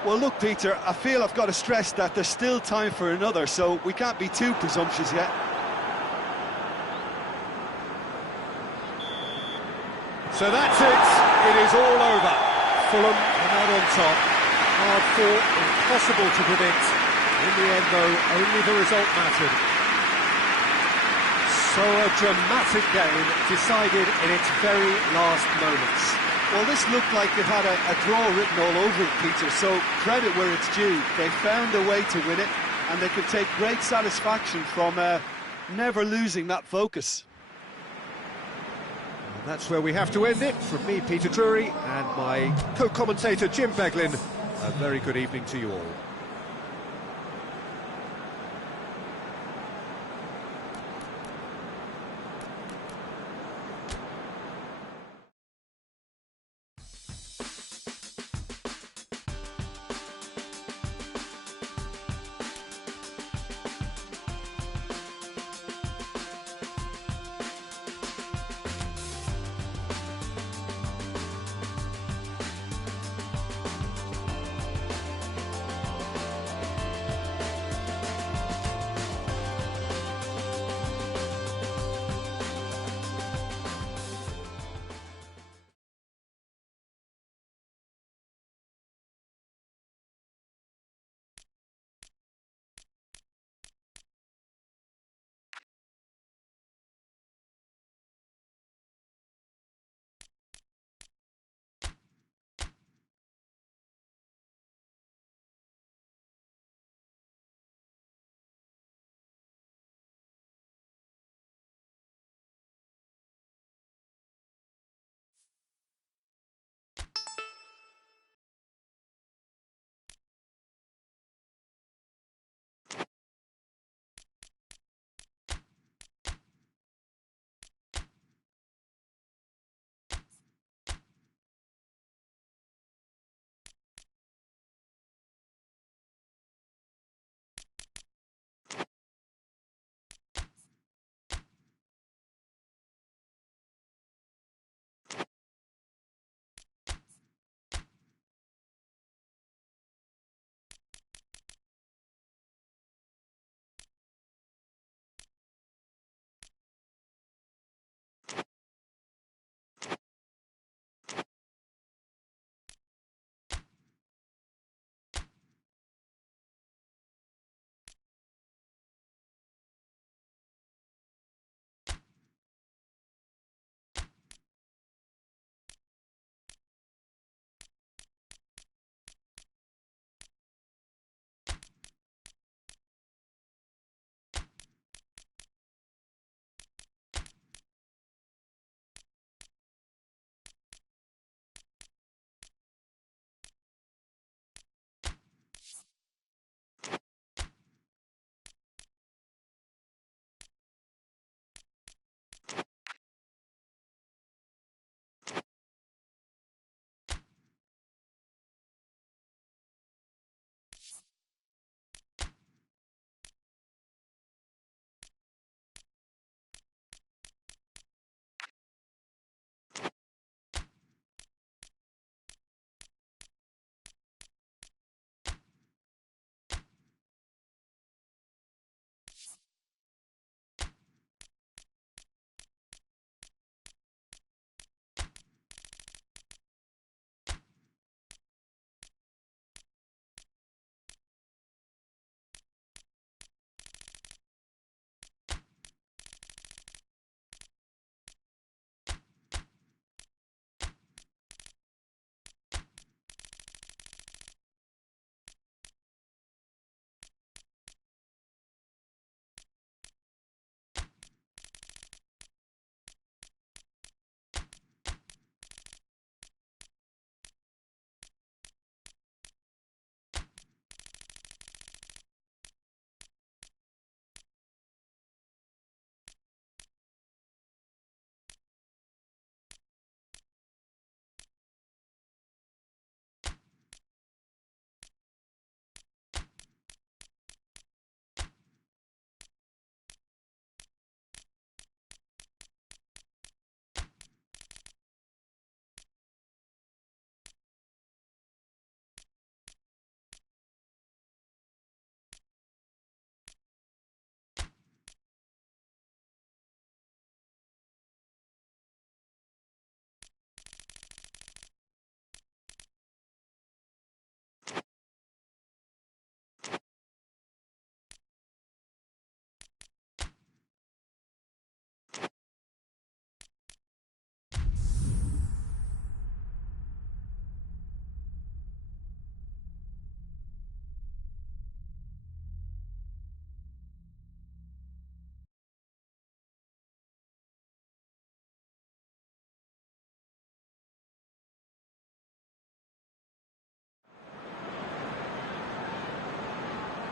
Well, look, Peter, I feel I've got to stress that there's still time for another, so we can't be too presumptuous yet. So that's it. It is all over. Fulham are out on top. Hard fought, impossible to predict. In the end, though, only the result mattered. So a dramatic game decided in its very last moments. Well, this looked like it had a draw written all over it, Peter, so credit where it's due. They found a way to win it, and they could take great satisfaction from never losing that focus. That's where we have to end it. From me, Peter Drury, and my co-commentator, Jim Beglin, a very good evening to you all.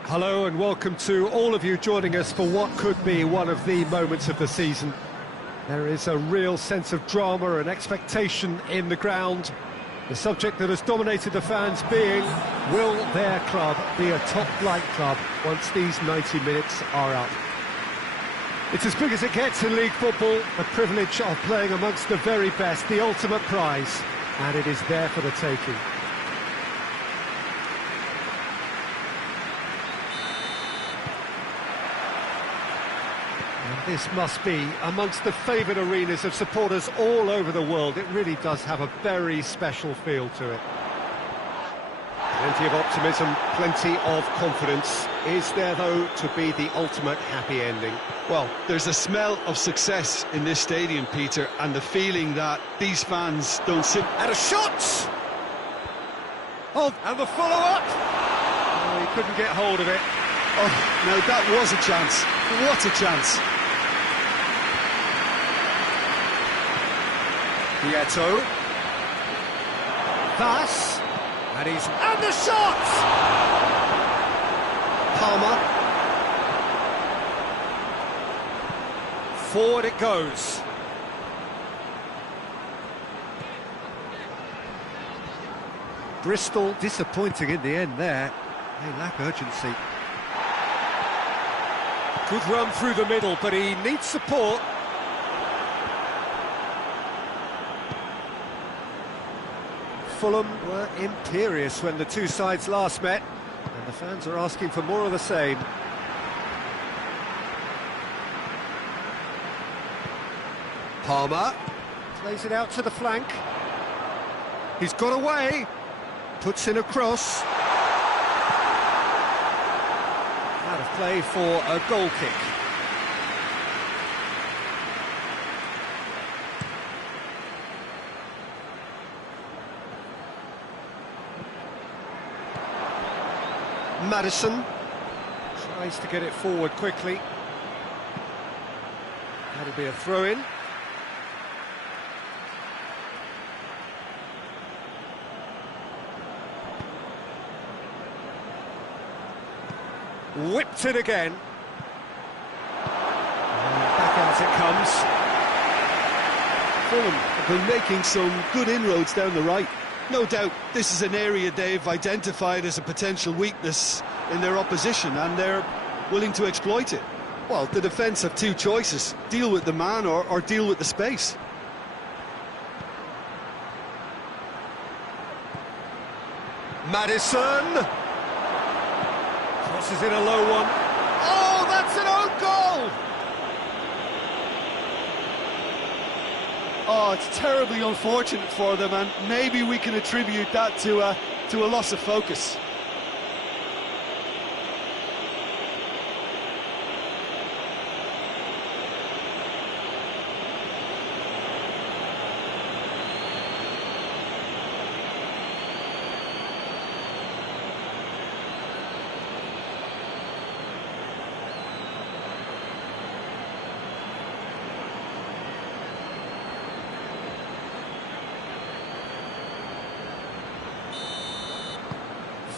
Hello and welcome to all of you joining us for what could be one of the moments of the season. There is a real sense of drama and expectation in the ground. The subject that has dominated the fans being, will their club be a top-flight club once these 90 minutes are up? It's as big as it gets in league football, the privilege of playing amongst the very best, the ultimate prize, and it is there for the taking. This must be amongst the favoured arenas of supporters all over the world. It really does have a very special feel to it. Plenty of optimism, plenty of confidence. Is there, though, to be the ultimate happy ending? Well, there's a smell of success in this stadium, Peter, and the feeling that these fans don't sit... And a shot! Oh, and the follow-up! Oh, he couldn't get hold of it. Oh, now that was a chance. What a chance. Vieto. Pass. And the shot! Palmer. Forward it goes. Bristol disappointing in the end there. They lack urgency. Good run through the middle, but he needs support. Fulham were imperious when the two sides last met, and the fans are asking for more of the same. Palmer plays it out to the flank. He's got away, puts in a cross. Out of play for a goal kick. Maddison tries to get it forward quickly. That'll be a throw-in. Whipped it again. And back out it comes. Fulham have been making some good inroads down the right. No doubt this is an area they've identified as a potential weakness in their opposition, and they're willing to exploit it. Well, the defence have two choices: deal with the man or deal with the space. Maddison crosses in a low one. Oh, that's an own goal! Oh, it's terribly unfortunate for them, and maybe we can attribute that to a loss of focus.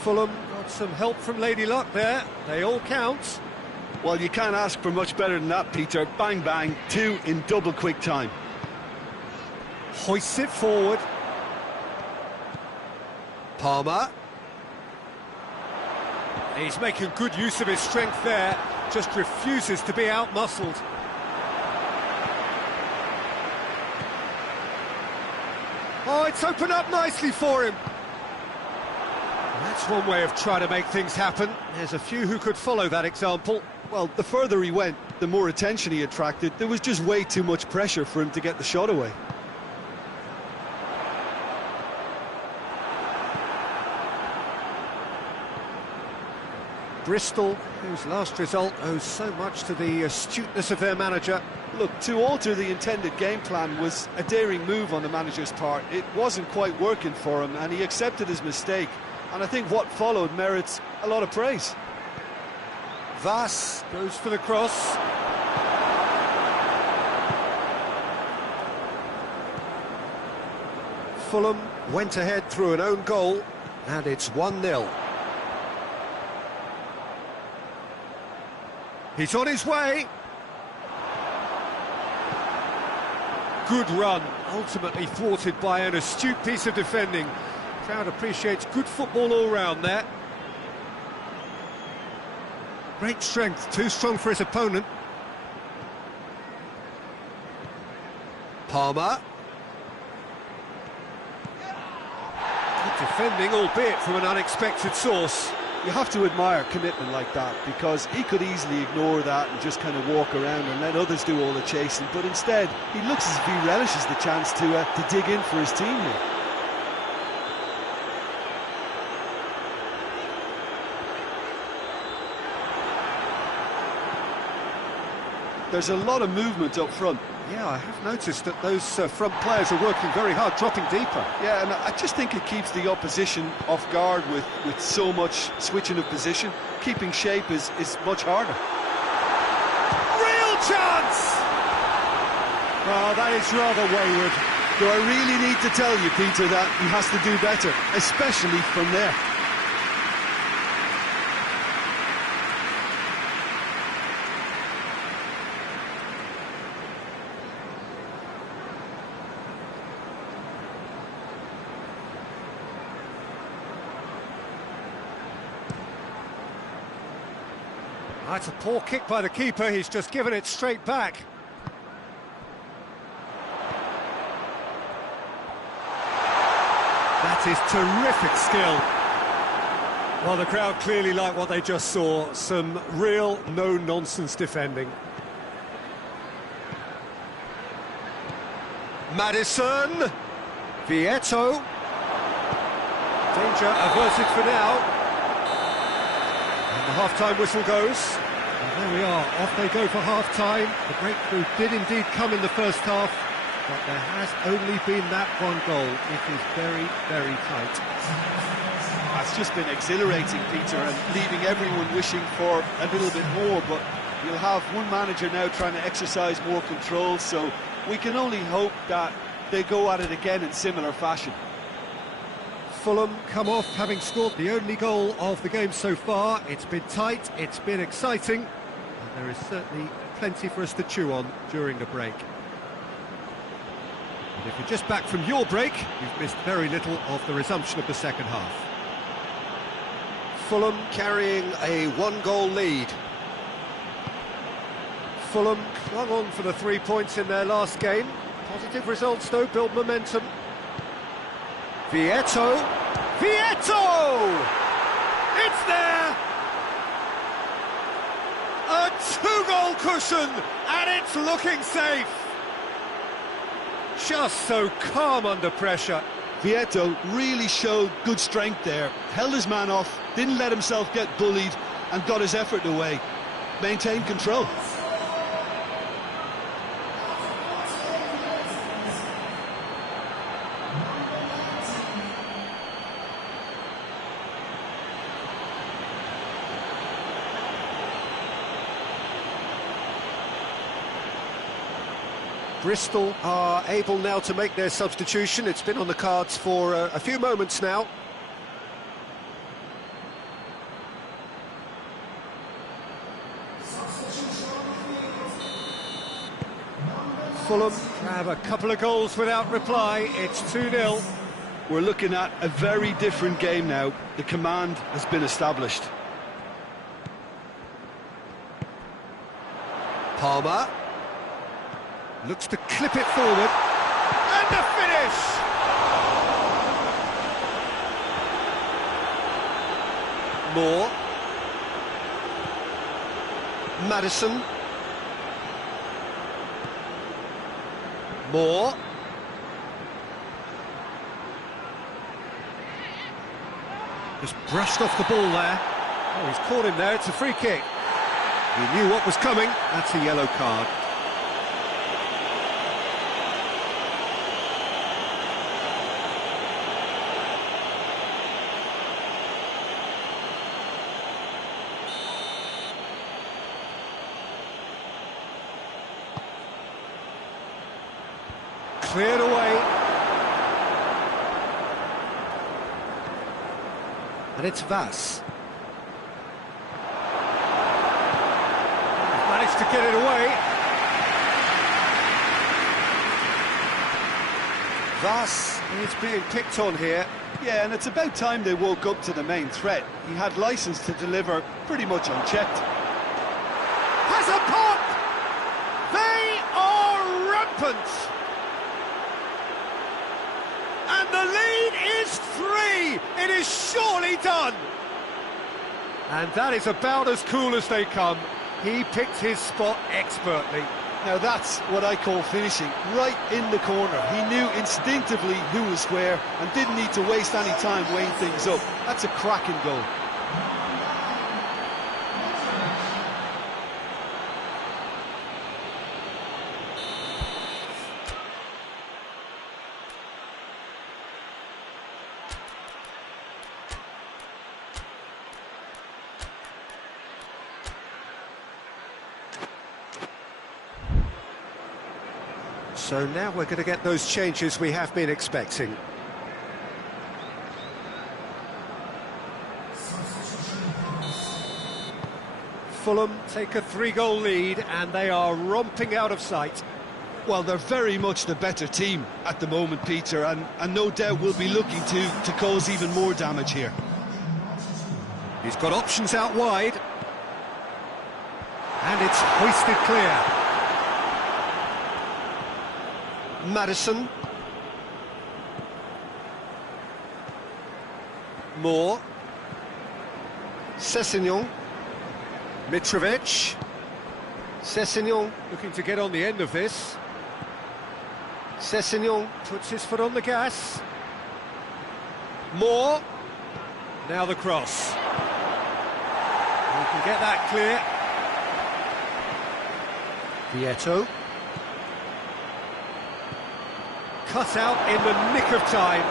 Fulham got some help from Lady Luck there. They all count. Well, you can't ask for much better than that, Peter. Bang, bang, two in double quick time. Hoists it forward. Palmer. He's making good use of his strength there. Just refuses to be outmuscled. Oh, it's opened up nicely for him. That's one way of trying to make things happen. There's a few who could follow that example. Well, the further he went, the more attention he attracted. There was just way too much pressure for him to get the shot away. Bristol, whose last result owes so much to the astuteness of their manager. Look, to alter the intended game plan was a daring move on the manager's part. It wasn't quite working for him, and he accepted his mistake. And I think what followed merits a lot of praise. Vass goes for the cross. Fulham went ahead through an own goal, and it's 1-0. He's on his way. Good run, ultimately thwarted by an astute piece of defending. Crowd appreciates good football all round there. Great strength, too strong for his opponent. Palmer. Good defending, albeit from an unexpected source. You have to admire commitment like that, because he could easily ignore that and just kind of walk around and let others do all the chasing, but instead he looks as if he relishes the chance to dig in for his team here. There's a lot of movement up front. Yeah, I have noticed that those front players are working very hard, dropping deeper. Yeah, and I just think it keeps the opposition off guard with so much switching of position. Keeping shape is much harder. Real chance! Oh, that is rather wayward. Do I really need to tell you, Peter, that he has to do better, especially from there? That's a poor kick by the keeper, he's just given it straight back. That is terrific skill. Well, the crowd clearly like what they just saw. Some real no-nonsense defending. Maddison. Vieto. Danger averted for now. And the half-time whistle goes. And there we are, off they go for half-time. The breakthrough did indeed come in the first half, but there has only been that one goal. It is very, very tight. That's just been exhilarating, Peter, and leaving everyone wishing for a little bit more, but you'll have one manager now trying to exercise more control, so we can only hope that they go at it again in similar fashion. Fulham come off having scored the only goal of the game so far. It's been tight, it's been exciting, and there is certainly plenty for us to chew on during the break. And if you're just back from your break, you've missed very little of the resumption of the second half. Fulham carrying a one-goal lead. Fulham clung on for the 3 points in their last game. Positive results though, build momentum. Vieto! Vieto! It's there! A two-goal cushion, and it's looking safe! Just so calm under pressure. Vieto really showed good strength there, held his man off, didn't let himself get bullied, and got his effort away. Maintained control. Bristol are able now to make their substitution. It's been on the cards for a few moments now. Fulham have a couple of goals without reply. It's 2-0. We're looking at a very different game now. The command has been established. Palmer looks to clip it forward, and the finish! Moore. Maddison. Moore. Just brushed off the ball there. Oh, he's caught him there, it's a free kick. He knew what was coming, that's a yellow card. Cleared away. And it's Vass. to get it away. Thus, it's being picked on here. Yeah, and it's about time they woke up to the main threat. He had licence to deliver pretty much unchecked. Has a pop! They are rampant! And the lead is 3! It is surely done! And that is about as cool as they come. He picked his spot expertly. Now that's what I call finishing, right in the corner. He knew instinctively who was where and didn't need to waste any time weighing things up. That's a cracking goal. So now we're going to get those changes we have been expecting. Fulham take a 3-goal lead and they are romping out of sight. Well, they're very much the better team at the moment, Peter, and no doubt will be looking to cause even more damage here. He's got options out wide. And it's hoisted clear. Maddison. Moore. Sessegnon. Mitrovic. Sessegnon looking to get on the end of this. Sessegnon puts his foot on the gas. Moore. Now the cross. We can get that clear. Vieto. Cut out in the nick of time.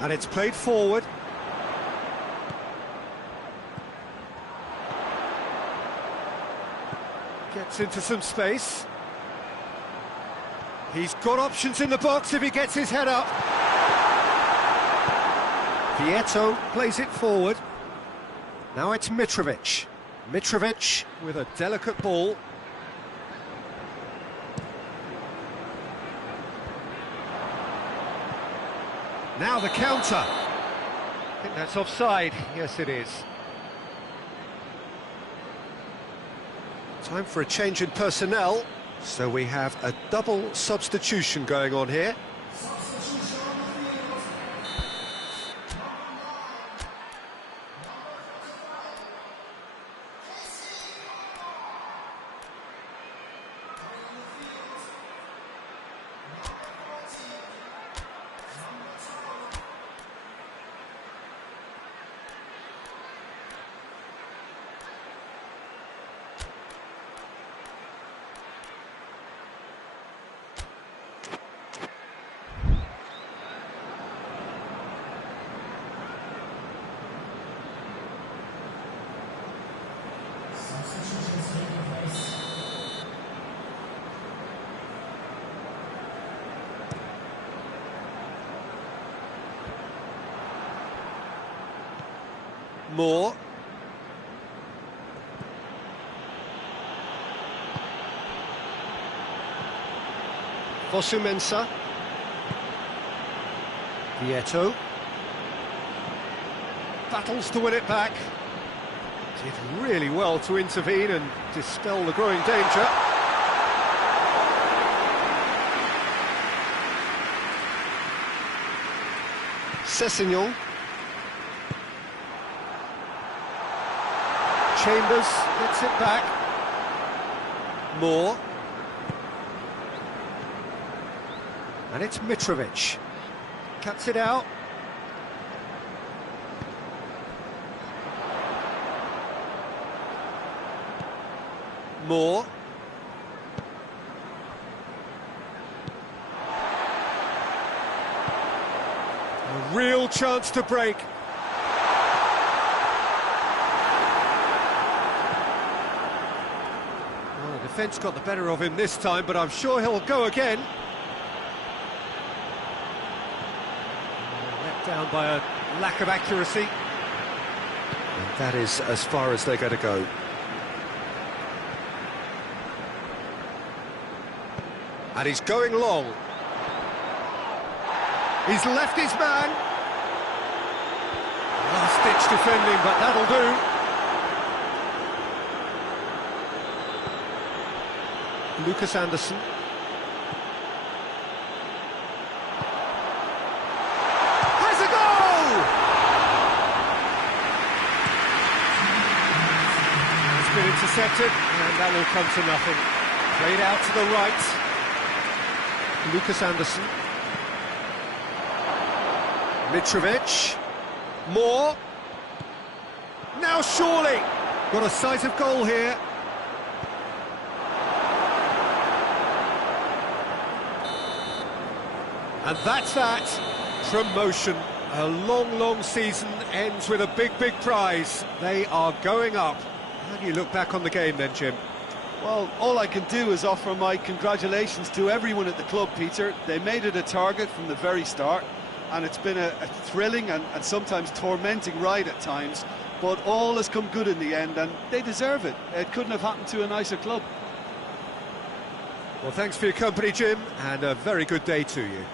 And it's played forward. Gets into some space. He's got options in the box if he gets his head up. Vieto plays it forward. Now it's Mitrovic. Mitrovic with a delicate ball. Now the counter. I think that's offside. Yes, it is. Time for a change in personnel. So we have a double substitution going on here. Moore. Fosu-Mensah. Vieto. Battles to win it back. Did really well to intervene and dispel the growing danger. Sessegnon. Chambers gets it back. Moore. And it's Mitrovic. Cuts it out. Moore. A real chance to break. defence got the better of him this time, but I'm sure he'll go again. Let down by a lack of accuracy. And that is as far as they're going to go. And he's going long. He's left his man. Last-ditch defending, but that'll do. Lucas Anderson. Has a goal! It's been intercepted, and that will come to nothing. Played out to the right. Lucas Anderson. Mitrovic. Moore. Now surely. Got a sight of goal here. And that's that. Promotion. A long, long season ends with a big, big prize. They are going up. How do you look back on the game then, Jim? Well, all I can do is offer my congratulations to everyone at the club, Peter. They made it a target from the very start, and it's been a thrilling and sometimes tormenting ride at times, but all has come good in the end, and they deserve it. It couldn't have happened to a nicer club. Well, thanks for your company, Jim, and a very good day to you.